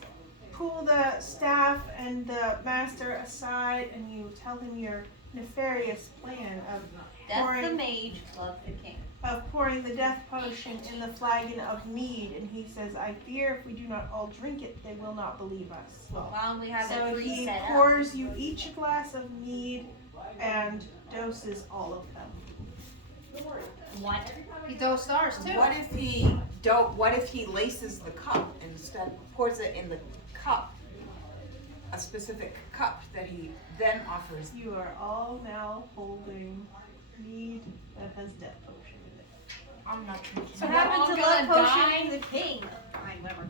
pull the staff and the master aside and you tell him your nefarious plan of Death the mage, love the king. pouring the death potion in the flagon of mead, and he says, I fear if we do not all drink it, they will not believe us. Why don't we have So it he pre-set up? pours you each a glass of mead and doses all of them. What? He dosed ours too. What if he laces the cup instead, pours it in the cup, a specific cup that he then offers? You are all now holding mead that has death potion in it. I'm not drinking. So We're what all happened to gonna love die? potion the king? Fine, whatever.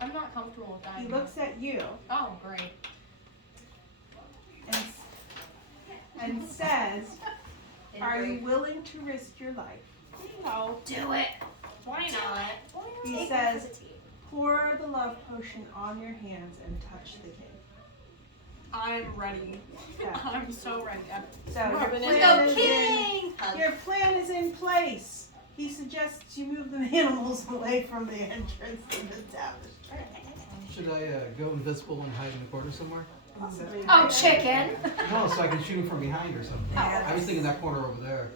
I'm not comfortable with dying. He looks at you Oh, great. and says, are you willing to risk your life? No. Do it. Why not? He says, pour the love potion on your hands and touch the king. I'm ready. Okay. I'm so ready. So your Rubbing it plan, Go is king! your plan is in place. He suggests you move the animals away from the entrance to the tapestry. Should I go invisible and hide in the corner somewhere? Possibly. Oh, chicken. No, so I can shoot him from behind or something. I was thinking that corner over there,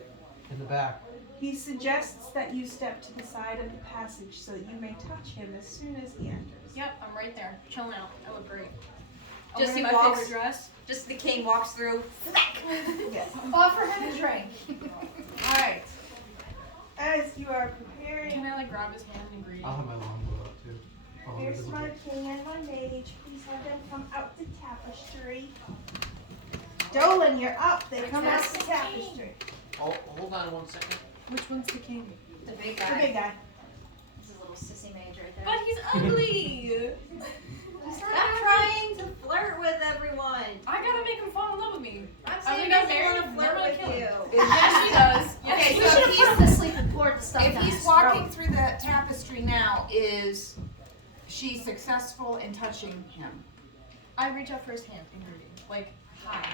in the back. He suggests that you step to the side of the passage so that you may touch him as soon as he enters. Yep, I'm right there. Chilling out. I look great. Just Just he my walks- favorite dress. Just the king walks through. Yes. Offer him a drink. All right. As you are preparing, Can I like grab his hand and greet? I'll have my longbow up too. I'll here's invisible. my king and my mage. Please have them come out the tapestry. Dolan, you're up. They come out the tapestry. Oh, hold on 1 second. Which one's the king? The big The guy. big guy. He's a little sissy mage right there. But he's ugly. Stop trying to flirt with everyone. I gotta make him fall in love with me. I'm Are saying we he not doesn't married? want to flirt I'm gonna with kill him. you. Yes, she does. Yes, Okay, she We so does. should have put him to sleep and poured the stuff If down he's his walking throat. through the tapestry now, is she successful in touching him? I reach out for his hand and greet him. Like, hi.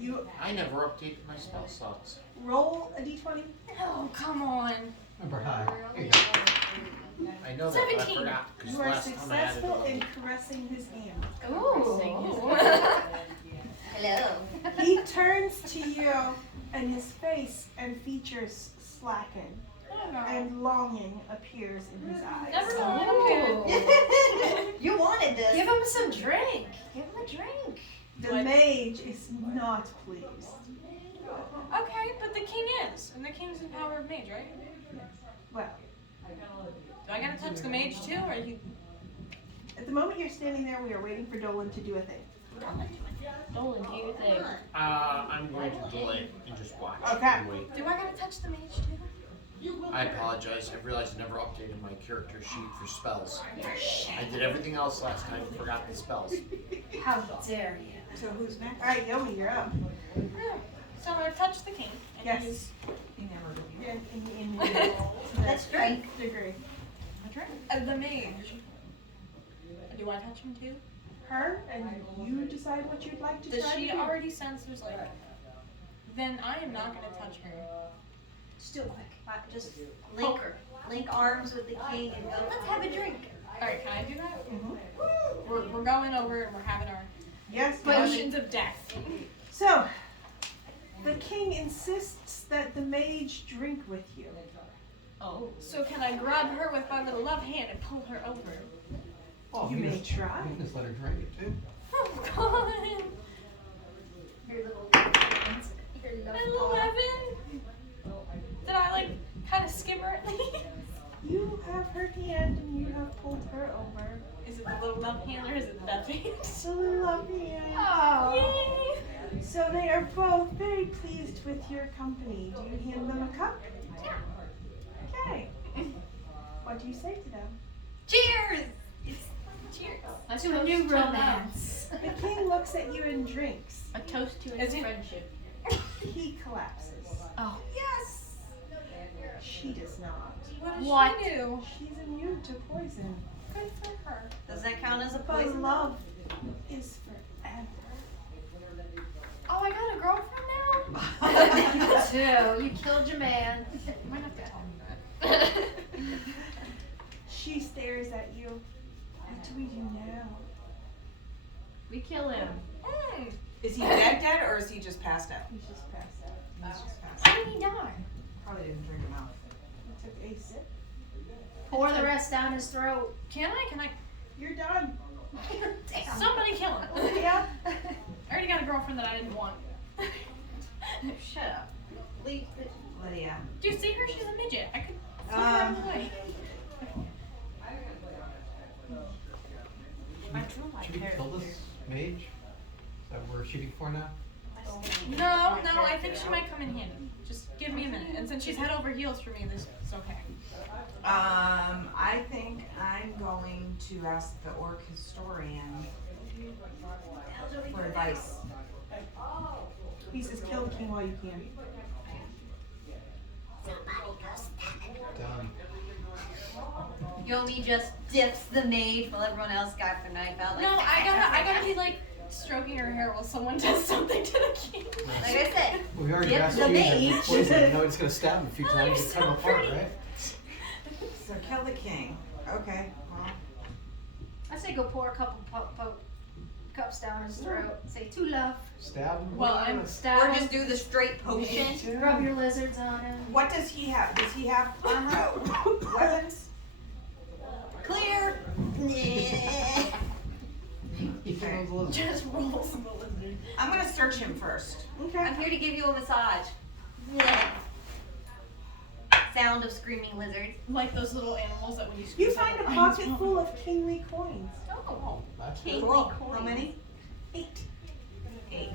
You I never updated my spell slots. roll a d20. Oh, come on. Remember, hi. Here you go. I know that, but I 17. forgot because You are last time I added successful in it. caressing his hand. Ooh. Hello. He turns to you, and his face and features slacken, and longing appears in his eyes. Never mind. I'm good. You wanted this. Give him some drink. Give him a drink. The mage is not pleased. Okay, but the king is. And the king's in power of mage, right? Well, Do I gotta touch the mage too, or you? at the moment you're standing there, we are waiting for Dolan to do a thing. Dolan, do you think? I'm going to delay and just watch Okay. and wait. Do I gotta touch the mage too? I apologize. I realized I never updated my character sheet for spells. I did everything else last time and forgot the spells. How dare you? So who's next? All right, Yomi, you're up. So I touch the king. And Yes. he's He never did. In That's great. degree. the mage. Do I touch him too? Her, and you decide what you'd like to Does try she to do. already sense there's like? Then I am not gonna touch her. Just do it quick. Just link arms with the king and go, let's have a drink. All right, can I do that? Mhm. We're going over and we're having our Yes, potions of death. So, the king insists that the mage drink with you. Oh. So can I grab her with my little love hand and pull her over? Oh, You can may just- try. You can just let her drink it too. Oh God. Your little, your Little Evan. Did I like kind of skim her at least? You have her hand and you have pulled her over. Is it the little love hand or is it the left hand? So love hand. Oh. Yay. So they are both very pleased with your company. Do you hand them a cup? Okay. What do you say to them? Cheers! Cheers. To a new romance. The king looks at you and drinks. A toast to Is his it- friendship. He collapses. Oh. Yes! She does not. What does What? she do? She's immune to poison. Good for her. Does that count as a But poison? love is forever. Oh, I got a girlfriend now? You too. You killed your man. You might have to tell me that. She stares at you. What do we do now? We kill him. Mm. Is he dead or is he just passed out? He's just passed out. He's just passed Why out. did he die? Probably didn't drink enough. He took a sip. Pour the rest down his throat. Can I? Can I? You're done. Damn. Somebody kill him. Yeah. I already got a girlfriend that I didn't want. Shut up. Leave. Lydia. Do you see her? She's a midget. I could flip her out of the way. Should we kill this mage? Is that what we're shooting for now? No, I think she might come in handy. Just give me a minute. And since she's head over heels for me, this is okay. I think I'm going to ask the orc historian for advice. He says, kill the king while you can. Done. Yomi just dips the mage while everyone else got their knife out. Like, No, I gotta be like stroking her hair while someone does something to the king. like I said, We already Yep, asked the you mage. poison. No, it's gonna stab him a few times and so cut him apart, pretty. right? So kill the king. Okay, well, I say go pour a couple cups down his throat. Say to love. Stab him. Well, I'm Stab or him. just do the straight potion. Rub your lizards on him. what does he have? Does he have armor? Weapons? Clear. He kills a lizard. Just rolls the lizard. I'm gonna search him first. Okay. I'm here to give you a massage. Sound of screaming lizards. Like those little animals that when you You squeeze find a them, pocket full of kingly coins. Oh. That's Kingly good. Cool. coins. How many? 8. 8.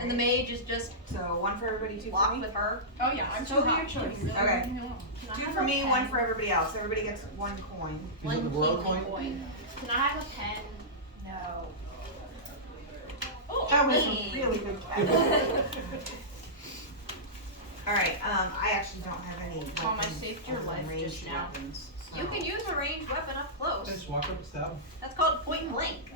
And the mage is just So one for everybody, two for walk me? with her. Oh yeah, I'm So too your hot. choice. Okay. No. Two for me, one for everybody else. Everybody gets one coin. Is it the royal kingly coin? Can I have a pen? No. Oh, That was Hey. a really good catch. Alright, I actually don't have any weapons. Mom, I saved your other than life ranged just now. weapons, so. You can use a ranged weapon up close. Just walk up and stab him. That's called point blank.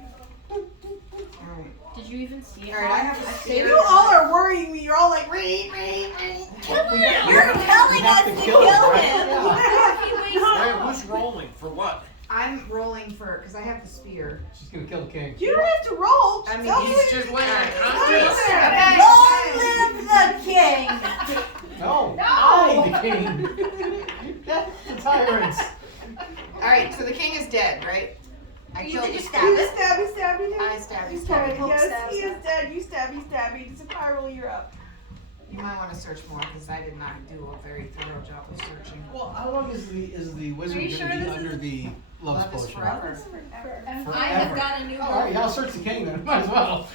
Alright. Did you even see it? Alright, I have a spear. You all are worrying me. You're all like, ring, ring, ring. You're telling us to kill him. Hey, who's rolling for what? I'm rolling for, because I have the spear. She's gonna kill the king. You don't have to roll. I mean, Don't He's worry. just laying Okay. unconscious. Long live the king! No! I, the king! That's the tyrants! Alright, so the king is dead, right? I You killed did the just You stab it. stabby, stabby, I stabby. stab, You stab. stabby. Yes, Stab, he stab. is dead. You stabby, stabby. It's a pyro, you're up. You might want to search more, because I did not do a very thorough job of searching. Well, how long is the wizard Are you gonna sure be this under the love Love is potion? forever. I have Forever. got a new Alright, I'll search the king then. Might as well.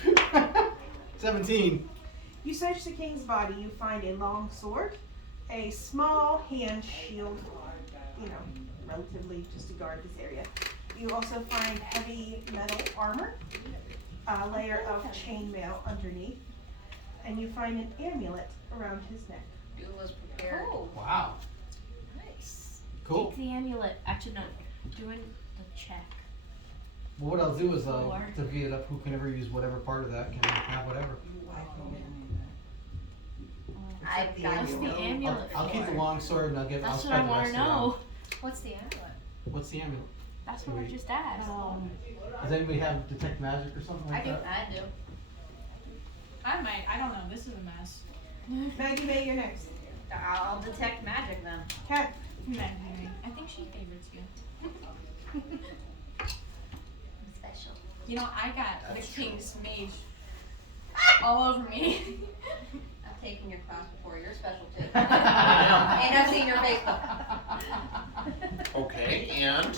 17. You search the king's body. You find a long sword, a small hand shield, you know, relatively just to guard this area. You also find heavy metal armor, a layer of chainmail underneath, and you find an amulet around his neck. Duel was prepared. Wow. Nice. Cool. Take the amulet. Actually, no. Doing the check. Well, what I'll do is Four. divvy it up. Who can ever use whatever part of that can have whatever. I've got What's the you. amulet I'll keep the for? long sword and I'll That's I'll what spread I the want rest to around. know. What's the amulet? What's the amulet? That's what I just asked. Does anybody have detect magic or something like that? I do. I might. I don't know. This is a mess. Maggie May, you're next. I'll detect magic then. Okay. I think she favorites you. Special. You know, I got That's the true. king's mage all over me. I'm taking your class before. You're special too. And I've seen your Facebook. Okay, and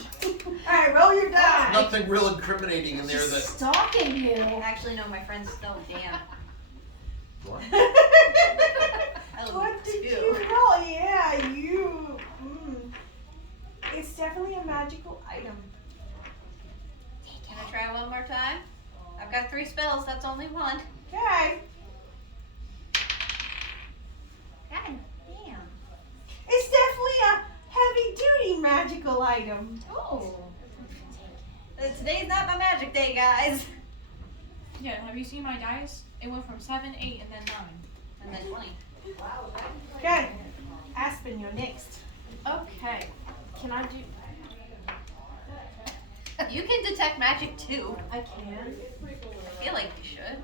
Alright, roll your die. nothing real incriminating in there She's that. stalking you. Actually, no, my friend's still damn. What? I love What did you. you roll? Yeah, you. It's definitely a magical item. Can I try one more time? I've got 3 spells. That's only one. Okay. God damn. It's definitely a heavy-duty magical item. Oh. Today's not my magic day, guys. Yeah, have you seen my dice? It went from 7, 8, and then 9. And then 20. Okay. Aspen, you're next. Okay. Can I do? You can detect magic too. I can. I feel like you should.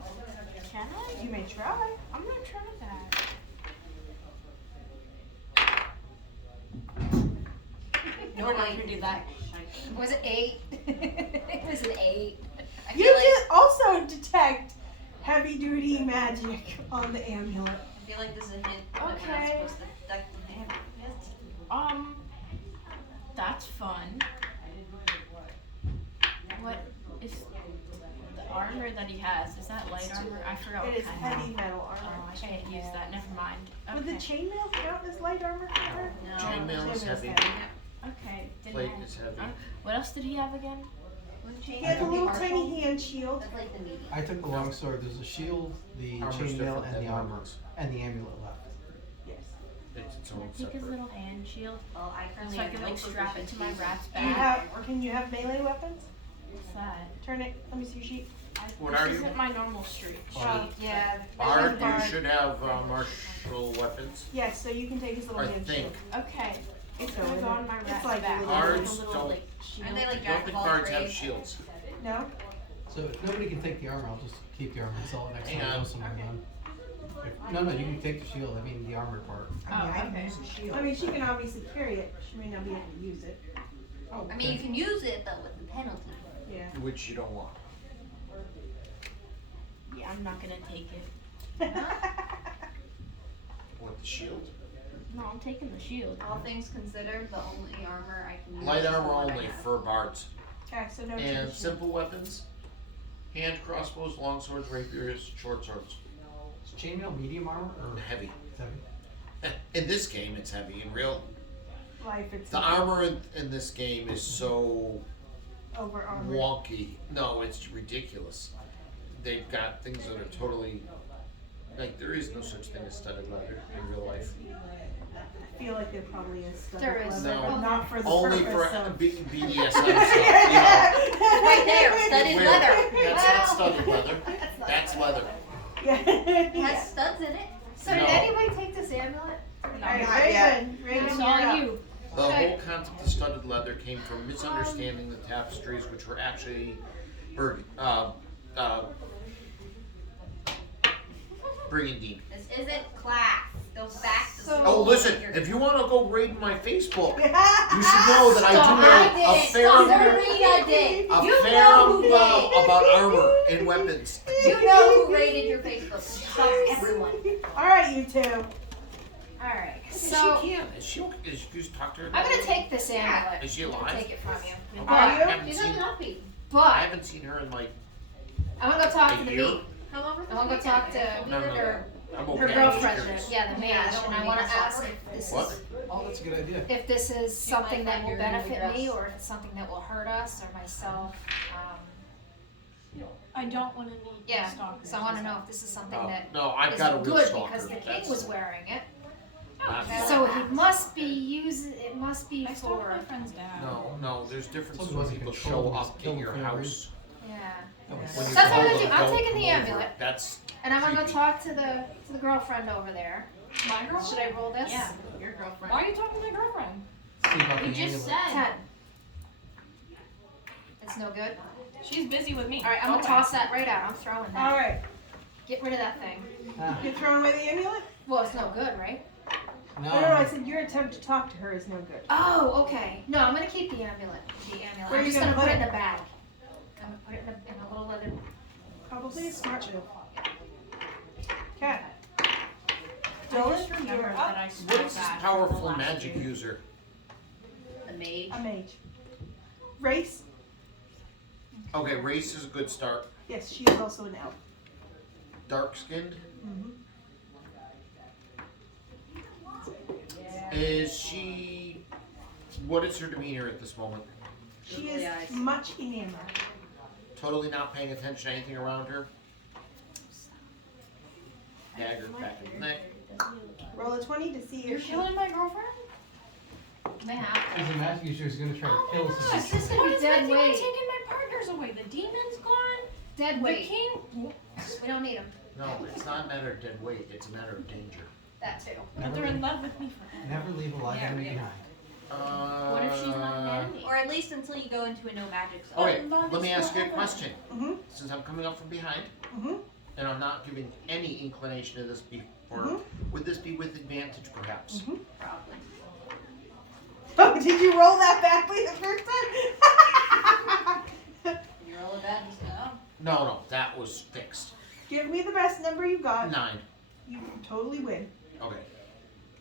Can I? You may try. I'm gonna try that. No, We're not gonna do that. Was it 8? It was an 8. I You feel like can also detect heavy-duty magic on the amulet. I feel like this is a hint. that we're not Okay. supposed to detect the magic. That's fun. What is the armor that he has? Is that light armor? I forgot It what is kind. heavy metal Oh, armor. I can't use that. Never mind. Would the Okay. chainmail count as light armor for her? No. Chainmail is heavy. Okay. Didn't Plate have- is heavy. What else did he have again? He has a little tiny hand shield. That's like the medium. I took the long sword. There's a shield, the Armor's chainmail, different and than the armor, weapons. and the amulet left. Yes. It's its own Take his separate. little hand shield Well, I currently so I have can no like strap it to my proficiency. rat's Do you back. have, can you have melee weapons? What's that? Turn it, let me see your sheet. What This are you? isn't my normal street. Oh. Yeah. Bard, you Bard. should have martial weapons. Yes, so you can take his little I hand think. shield. Okay. It's So gonna is go it- on my it's rat's like back. a Bards Like a little don't- like shield. Aren't they like I don't Jack think of all bards have trades? shields. No? So if nobody can take the armor, I'll just keep the armor and sell it next Hang time I go on. somewhere Okay. then. No, you can take the shield, I mean the armor part. I mean, I can okay. use a shield. I mean, she can obviously carry it, she may not be able to use it. Oh, I mean, you can use it, but with the penalty. Yeah. Which you don't want. Yeah, I'm not gonna take it. What, the shield? No, I'm taking the shield. All things considered, the only armor I can use Light is the armor one I only have. for bards. Okay, so no to the And shield. simple weapons, hand crossbows, long swords, rapiers, short swords. Is chainmail medium armor or Heavy. heavy? In this game, it's heavy. In real, Life, it's the armor in this game is so over armor. wonky. No, it's ridiculous. They've got things that are totally like there is no such thing as studded leather in real life. I feel like there probably is stuff. There is. No. but not for the Only purpose for of. BDSM stuff. You know, Right there, studded where- leather. That's not studded leather. That's not That's leather. Yeah. It Yeah. has studs in it. So No. did anybody take this amulet? Alright, Not yet. Raven, Raven, It's you're all up. you. The Okay. whole concept of studded leather came from misunderstanding the tapestries, which were actually burgundy. This isn't class. Go back to So- school. Oh, listen! You're- If you want to go raid my Facebook, you should know that I do know a fair Stop amount, Rita did. a You fair know who amount did. about armor and weapons. You know who raided your Facebook. Stop everyone. Alright, you two. Alright, Yes, so she can. Is she okay? Is you just talk to her? I'm gonna take this amulet. Is she and alive? take it from you. Okay. Are I you? haven't She's seen. a puppy. I But haven't seen her in like I wanna go talk to a the year. bee. Come over I wanna go talk to No, no, her, I'm her okay. girlfriend, I'm just curious. yeah, the mage, Yeah, I don't and I wanna wanna meet her ask daughter. if this What? is, Oh, that's a good idea. if this is something that will your benefit me, address. or if it's something that will hurt us or myself. Um, I don't want to meet Yeah, stalkers. so I wanna know if this is something that No, I've is got a real good stalker. because the king That's was wearing it. not So fun. he must be using, it must be I stalked for, my friend's dad. No, there's differences Someone when wasn't people controlling show his up kill at your for no house. yeah. That was When you That's what I'm tell gonna do. them, I'm "Don't taking the come over." amulet. That's And I'm gonna go creepy. talk to the girlfriend over there. My girlfriend? Should I roll this? Yeah. Your girlfriend. Why are you talking to my girlfriend? See about the You just amulet. said. 10. It's no good? She's busy with me. Alright, I'm gonna Okay. toss that right out. I'm throwing that. Alright, Get rid of that thing. Ah, you're throwing away the amulet? Well, it's no good, right? No, I said your attempt to talk to her is no good. Oh, okay. No, I'm gonna keep the amulet. Where I'm are you just gonna gonna put put it in it? the bag. I'm gonna put it in a little leather. Probably a smart move. Okay. I Dylan, just remembered you're that up. I What stole is this that from the powerful last magic dude. user? The mage. A mage. Race? Okay, race is a good start. Yes, she is also an elf. Dark skinned. Mm-hmm. Is she? What is her demeanor at this moment? She is much enamored. Totally not paying attention to anything around her. Dagger back in the neck. Roll a 20 to see You're if she... killing my girlfriend? May have There's a magic user who's gonna try to Oh kill my us. gosh, This is gonna what be is dead with you and weight. taking my partners away? The demon's gone. dead The weight. king. We don't need him. No, it's not a matter of dead weight. It's a matter of danger. That too. But they're in love with me forever. Never leave a live enemy behind. What if she's not an enemy? Or at least until you go into a no magic zone. Okay, let me ask you a question. Mm-hmm. Since I'm coming up from behind, Mm-hmm. and I'm not giving any inclination to this before, would this be with advantage, perhaps? Mm-hmm. Probably. Oh, did you roll that badly the first time? You roll a bad just go. No, that was fixed. Give me the best number you got. 9. You totally win. Okay.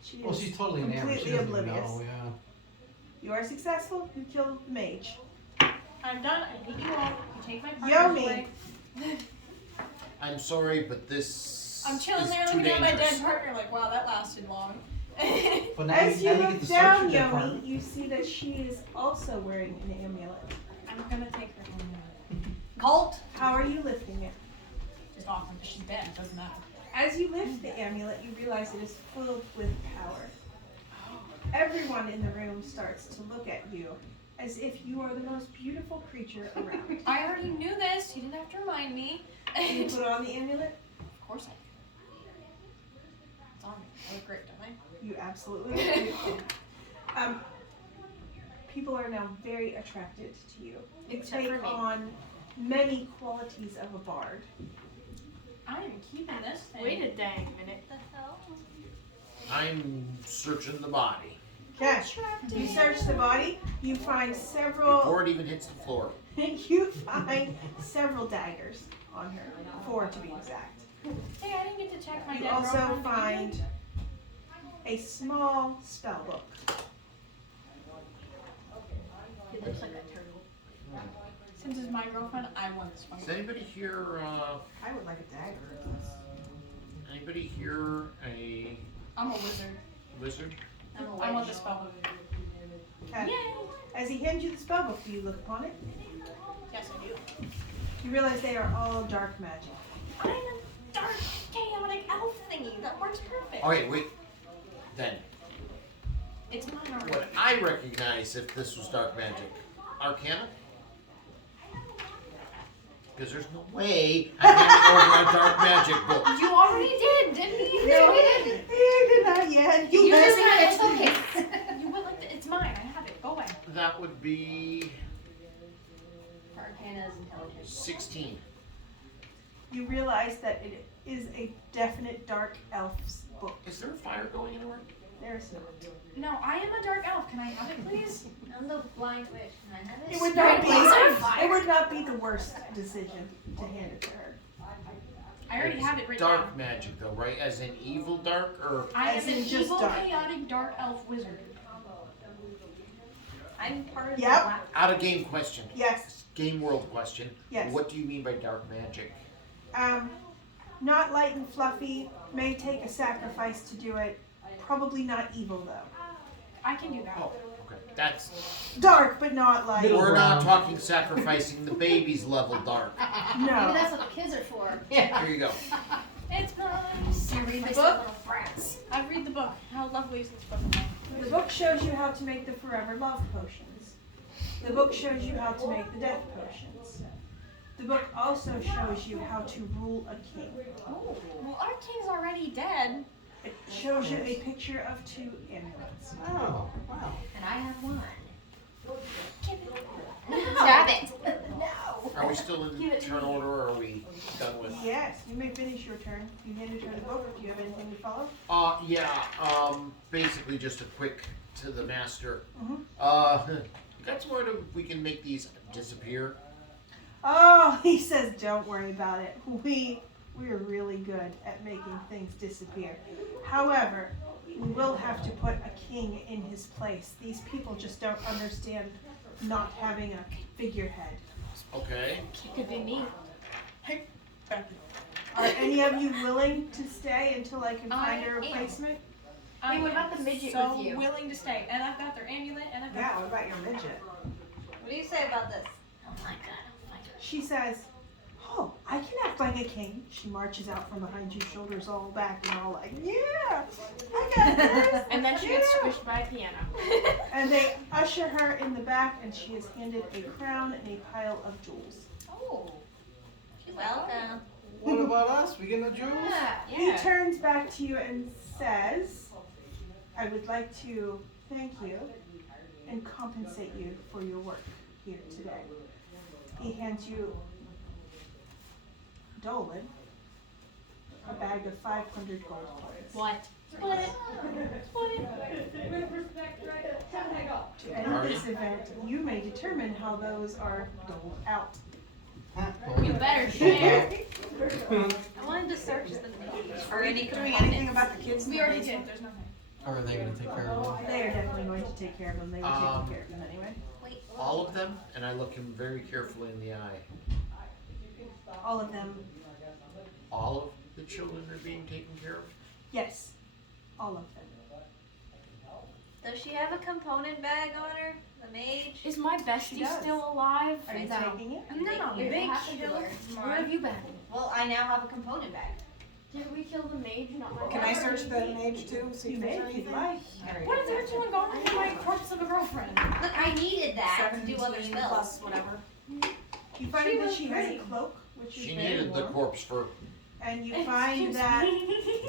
She Well, is she's totally enamored. She completely doesn't even oblivious. know. Yeah. You are successful. You killed the mage. I'm done. I hate you all. You take my partners Yomi. away. I'm sorry, but this I'm chilling is there too looking at my dangerous. dead partner like, wow, that lasted long. But now As you now get look to down, search your dead Yomi, partner. you see that she is also wearing an amulet. I'm gonna take her home. Colt. How are you lifting it? Just awesome. She's dead. Doesn't matter. As you lift the amulet, you realize it is filled with power. everyone in the room starts to look at you as if you are the most beautiful creature around. I already knew this. You didn't have to remind me. Do you put on the amulet? Of course I do. It's on me. I look great, don't I? You absolutely do. People are now very attracted to you. You Except take for me. on many qualities of a bard. I am keeping this thing. Wait a dang minute. What the hell? I'm searching the body Okay. You search the body. You find several. before it even hits the floor. You find several daggers on her, 4 to be exact. Hey, I didn't get to check my You dead also girlfriend. find a small spell book. It looks like a turtle. Since it's my girlfriend, I want this one. Does anybody here? I would like a dagger. Anybody here a I'm a wizard. wizard? I'm a I want witch. the spell book. Okay. As he hands you the spell book, do you look upon it? Yes, I do. You realize they are all dark magic. I'm a dark, chaotic elf thingy. That works perfect. Okay, wait. Then It's mine already. would I recognize if this was dark magic? Arcana? Because there's no way I hand over a dark magic book. You already did, didn't you? No, we didn't. he did not yet. You has- just had it's okay. You went like it's mine. I have it. Go away. That would be Arcana is intelligence. 16. You realize that it is a definite dark elf's book. Is there a fire going anywhere? There is not. No, I am a dark elf. Can I have it, please? I'm the blind witch. Can I have it? It would not be. Blaze on fire. It would not be the worst decision to hand it to her. I already It's have it written dark down. magic though, right? As in evil dark or I As am an in just evil, dark. chaotic, dark elf wizard. I'm part of Yep. the black. out of game question. Yes. Game world question. Yes. What do you mean by dark magic? Not light and fluffy. May take a sacrifice to do it. Probably not evil though. I can do that. Oh, okay. That's Dark, but not like. Middle we're not ground. talking sacrificing the babies level dark. Maybe No. that's what the kids are for. Here you go. It's nice. You read The this book? little frats. I read the book. How lovely is this book? The book shows you how to make the forever love potions. The book shows you how to make the death potions. The book also shows you how to rule a king. Oh, well, our king's already dead. It shows you a picture of 2 amulets. Oh, wow. And I have one. No. Stop it. No. Are we still in turn order or are we done with? Yes, you may finish your turn. You handed her the book. Do you have anything to follow? Basically just a quick to the master. Mhm. You got somewhere we can make these disappear? Oh, he says, don't worry about it. We're really good at making things disappear. However, we will have to put a king in his place. These people just don't understand not having a figurehead. Okay. It could be me. Are any of you willing to stay until I can find I a am. replacement? I Hey, what am about the midget so with you? willing to stay. And I've got their amulet and I've got Yeah, what about your midget? What do you say about this? Oh my god. Oh my god. She says, oh, I can act like a king. She marches out from behind you, shoulders all back and all like, yeah, I got this. And then she gets Yeah. squished by a piano. And they usher her in the back, and she is handed a crown and a pile of jewels. Oh. She's welcome. What about us? We get no jewels? He turns back to you and says, I would like to thank you and compensate you for your work here today. He hands you, Dolan, a bag of 500 gold coins. What? Split it. Split it. To end this event, you may determine how those are doled out. You better share. I wanted to search the page for any Doing anything components. about the kids in We the already basement? did. There's nothing. Or are they going to take care of them? They are definitely going to take care of them. They were Um, taking care of them anyway. Wait, All of them? And I look him very carefully in the eye. All of them, All of the children are being taken care of? yes, all of them. does she have a component bag on her? The mage? Is my bestie She does. still alive? Are you No. taking it? No, What big happened to kill. her? Where have you been? Well, I now have a component bag. Did we kill the mage? Not my Can I search the mage too, see You if may there's if you'd anything? like. Alright. What is everyone going with my corpse of a girlfriend? I needed that to do other 17 spells. plus whatever. You find She that was she has a great. cloak, which is She very needed the warm. corpse for And you find that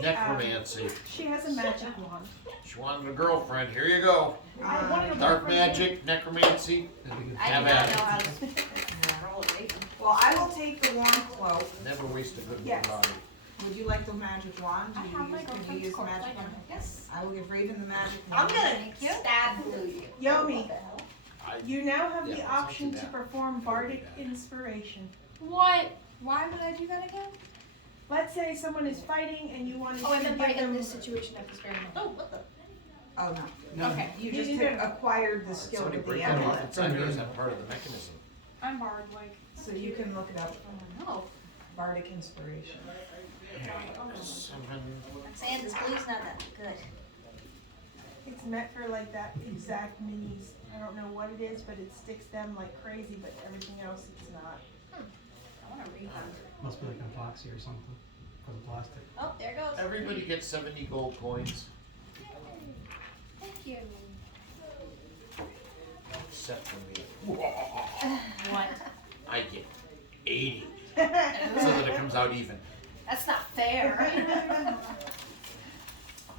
necromancy. she has a magic wand. She wanted a girlfriend. Here you go. I wanted a Dark girlfriend. magic, necromancy. That'd be good. I Have do not at it. know how to roll it. Well, I will take the wand cloak. Never waste a good Yes. body. Would you like the magic wand? I Do you have my use, can you girlfriend's use corpse, magic I know. wand? Yes. I will give Raven the magic I'm wand. gonna Thank you. stab glue you. Yomi, I, you now have Yeah, the let's option do to that. perform bardic inspiration. What? Why would I do that again? Let's say someone is fighting and you wanted Oh, and to then give by in them. this situation at this very moment. Oh, what the? Oh, no. No, Okay. You just You took- didn't. acquired the skill somebody with the break that off amulet, inside there. Is that part of the mechanism? I'm barred, like. so you can look it up. No. Bardic inspiration. Seven. I'm saying this glue's not that good. It's meant for like that exact minis. I don't know what it is, but it sticks them like crazy, but everything else it's not. I wanna read them. must be like an epoxy or something for the plastic. Oh, there goes. Everybody gets 70 gold coins, Thank you. except for me. What? I get 80, so that it comes out even. That's not fair.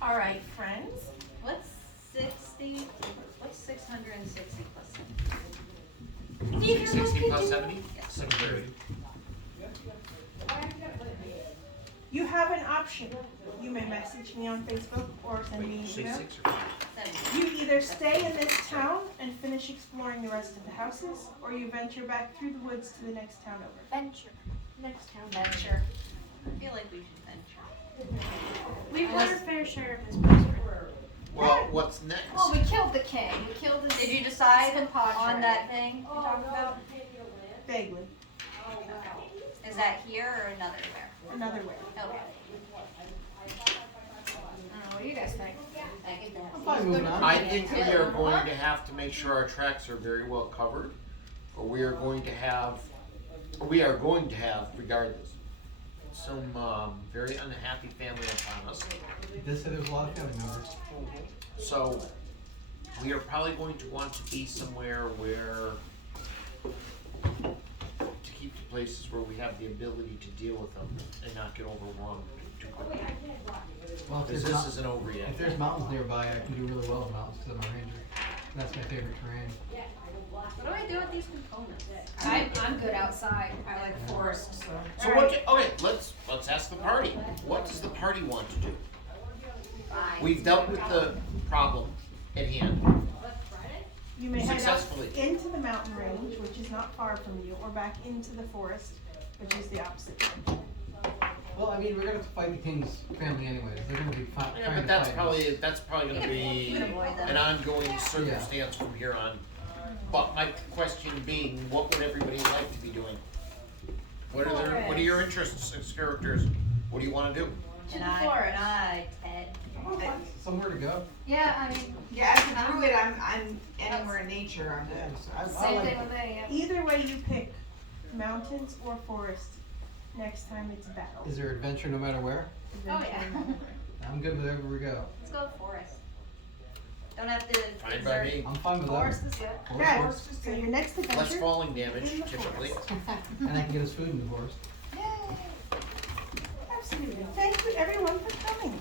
All right, friends. What's 60? What's 660 plus 60 plus 70? Yes. 630. You have an option. You may message me on Facebook or send me Wait, an say email. 6 or 70. You either stay in this town and finish exploring the rest of the houses, or you venture back through the woods to the next town over. Venture. Next town. Venture. I feel like we should venture. We've got our fair share of this place. Well, what's next? Well, we killed the king. We killed his. Did you decide compadre. on that thing you're talking about? Vaguely. Is that here or another where? Another way. Okay. I don't know, what do you guys think? I get that. I'm fine moving on. I think we are going to have to make sure our tracks are very well covered, or we are going to have, regardless, some very unhappy family upon us. It does say there's a lot of family members. So we are probably going to want to be somewhere where, to keep to places where we have the ability to deal with them and not get overrun too quickly. Well, Because this isn't over yet. if there's mountains nearby, I can do really well in mountains because I'm a ranger. That's my favorite terrain. What do I do with these components? I'm good outside. I like forest, so. So okay, let's ask the party. What does the party want to do? We've dealt with the problem at hand. You may head out Successfully. into the mountain range, which is not far from you, or back into the forest, which is the opposite way. Well, I mean, we're gonna have to fight the king's family anyways. They're gonna be Yeah, trying but to that's fight probably going to be You can avoid them. an ongoing circumstance from here on. But my question being, what would everybody like to be doing? What are your interests as characters? What do you want to do? To the forest. Ted. somewhere to go. Yeah, I mean, Yeah, as a druid, I'm anywhere in nature, I'm good. So I same like thing with me. Yeah. Either way you pick, mountains or forest, next time it's battle. Is there adventure no matter where? Oh yeah. I'm good wherever we go. Let's go forest. Don't have to Fine by exert. me. I'm fine with that. Forest is good. Okay, Forest. so your next Less adventure, falling damage, typically. And I can get us food in the forest. absolutely. Thank you everyone for coming.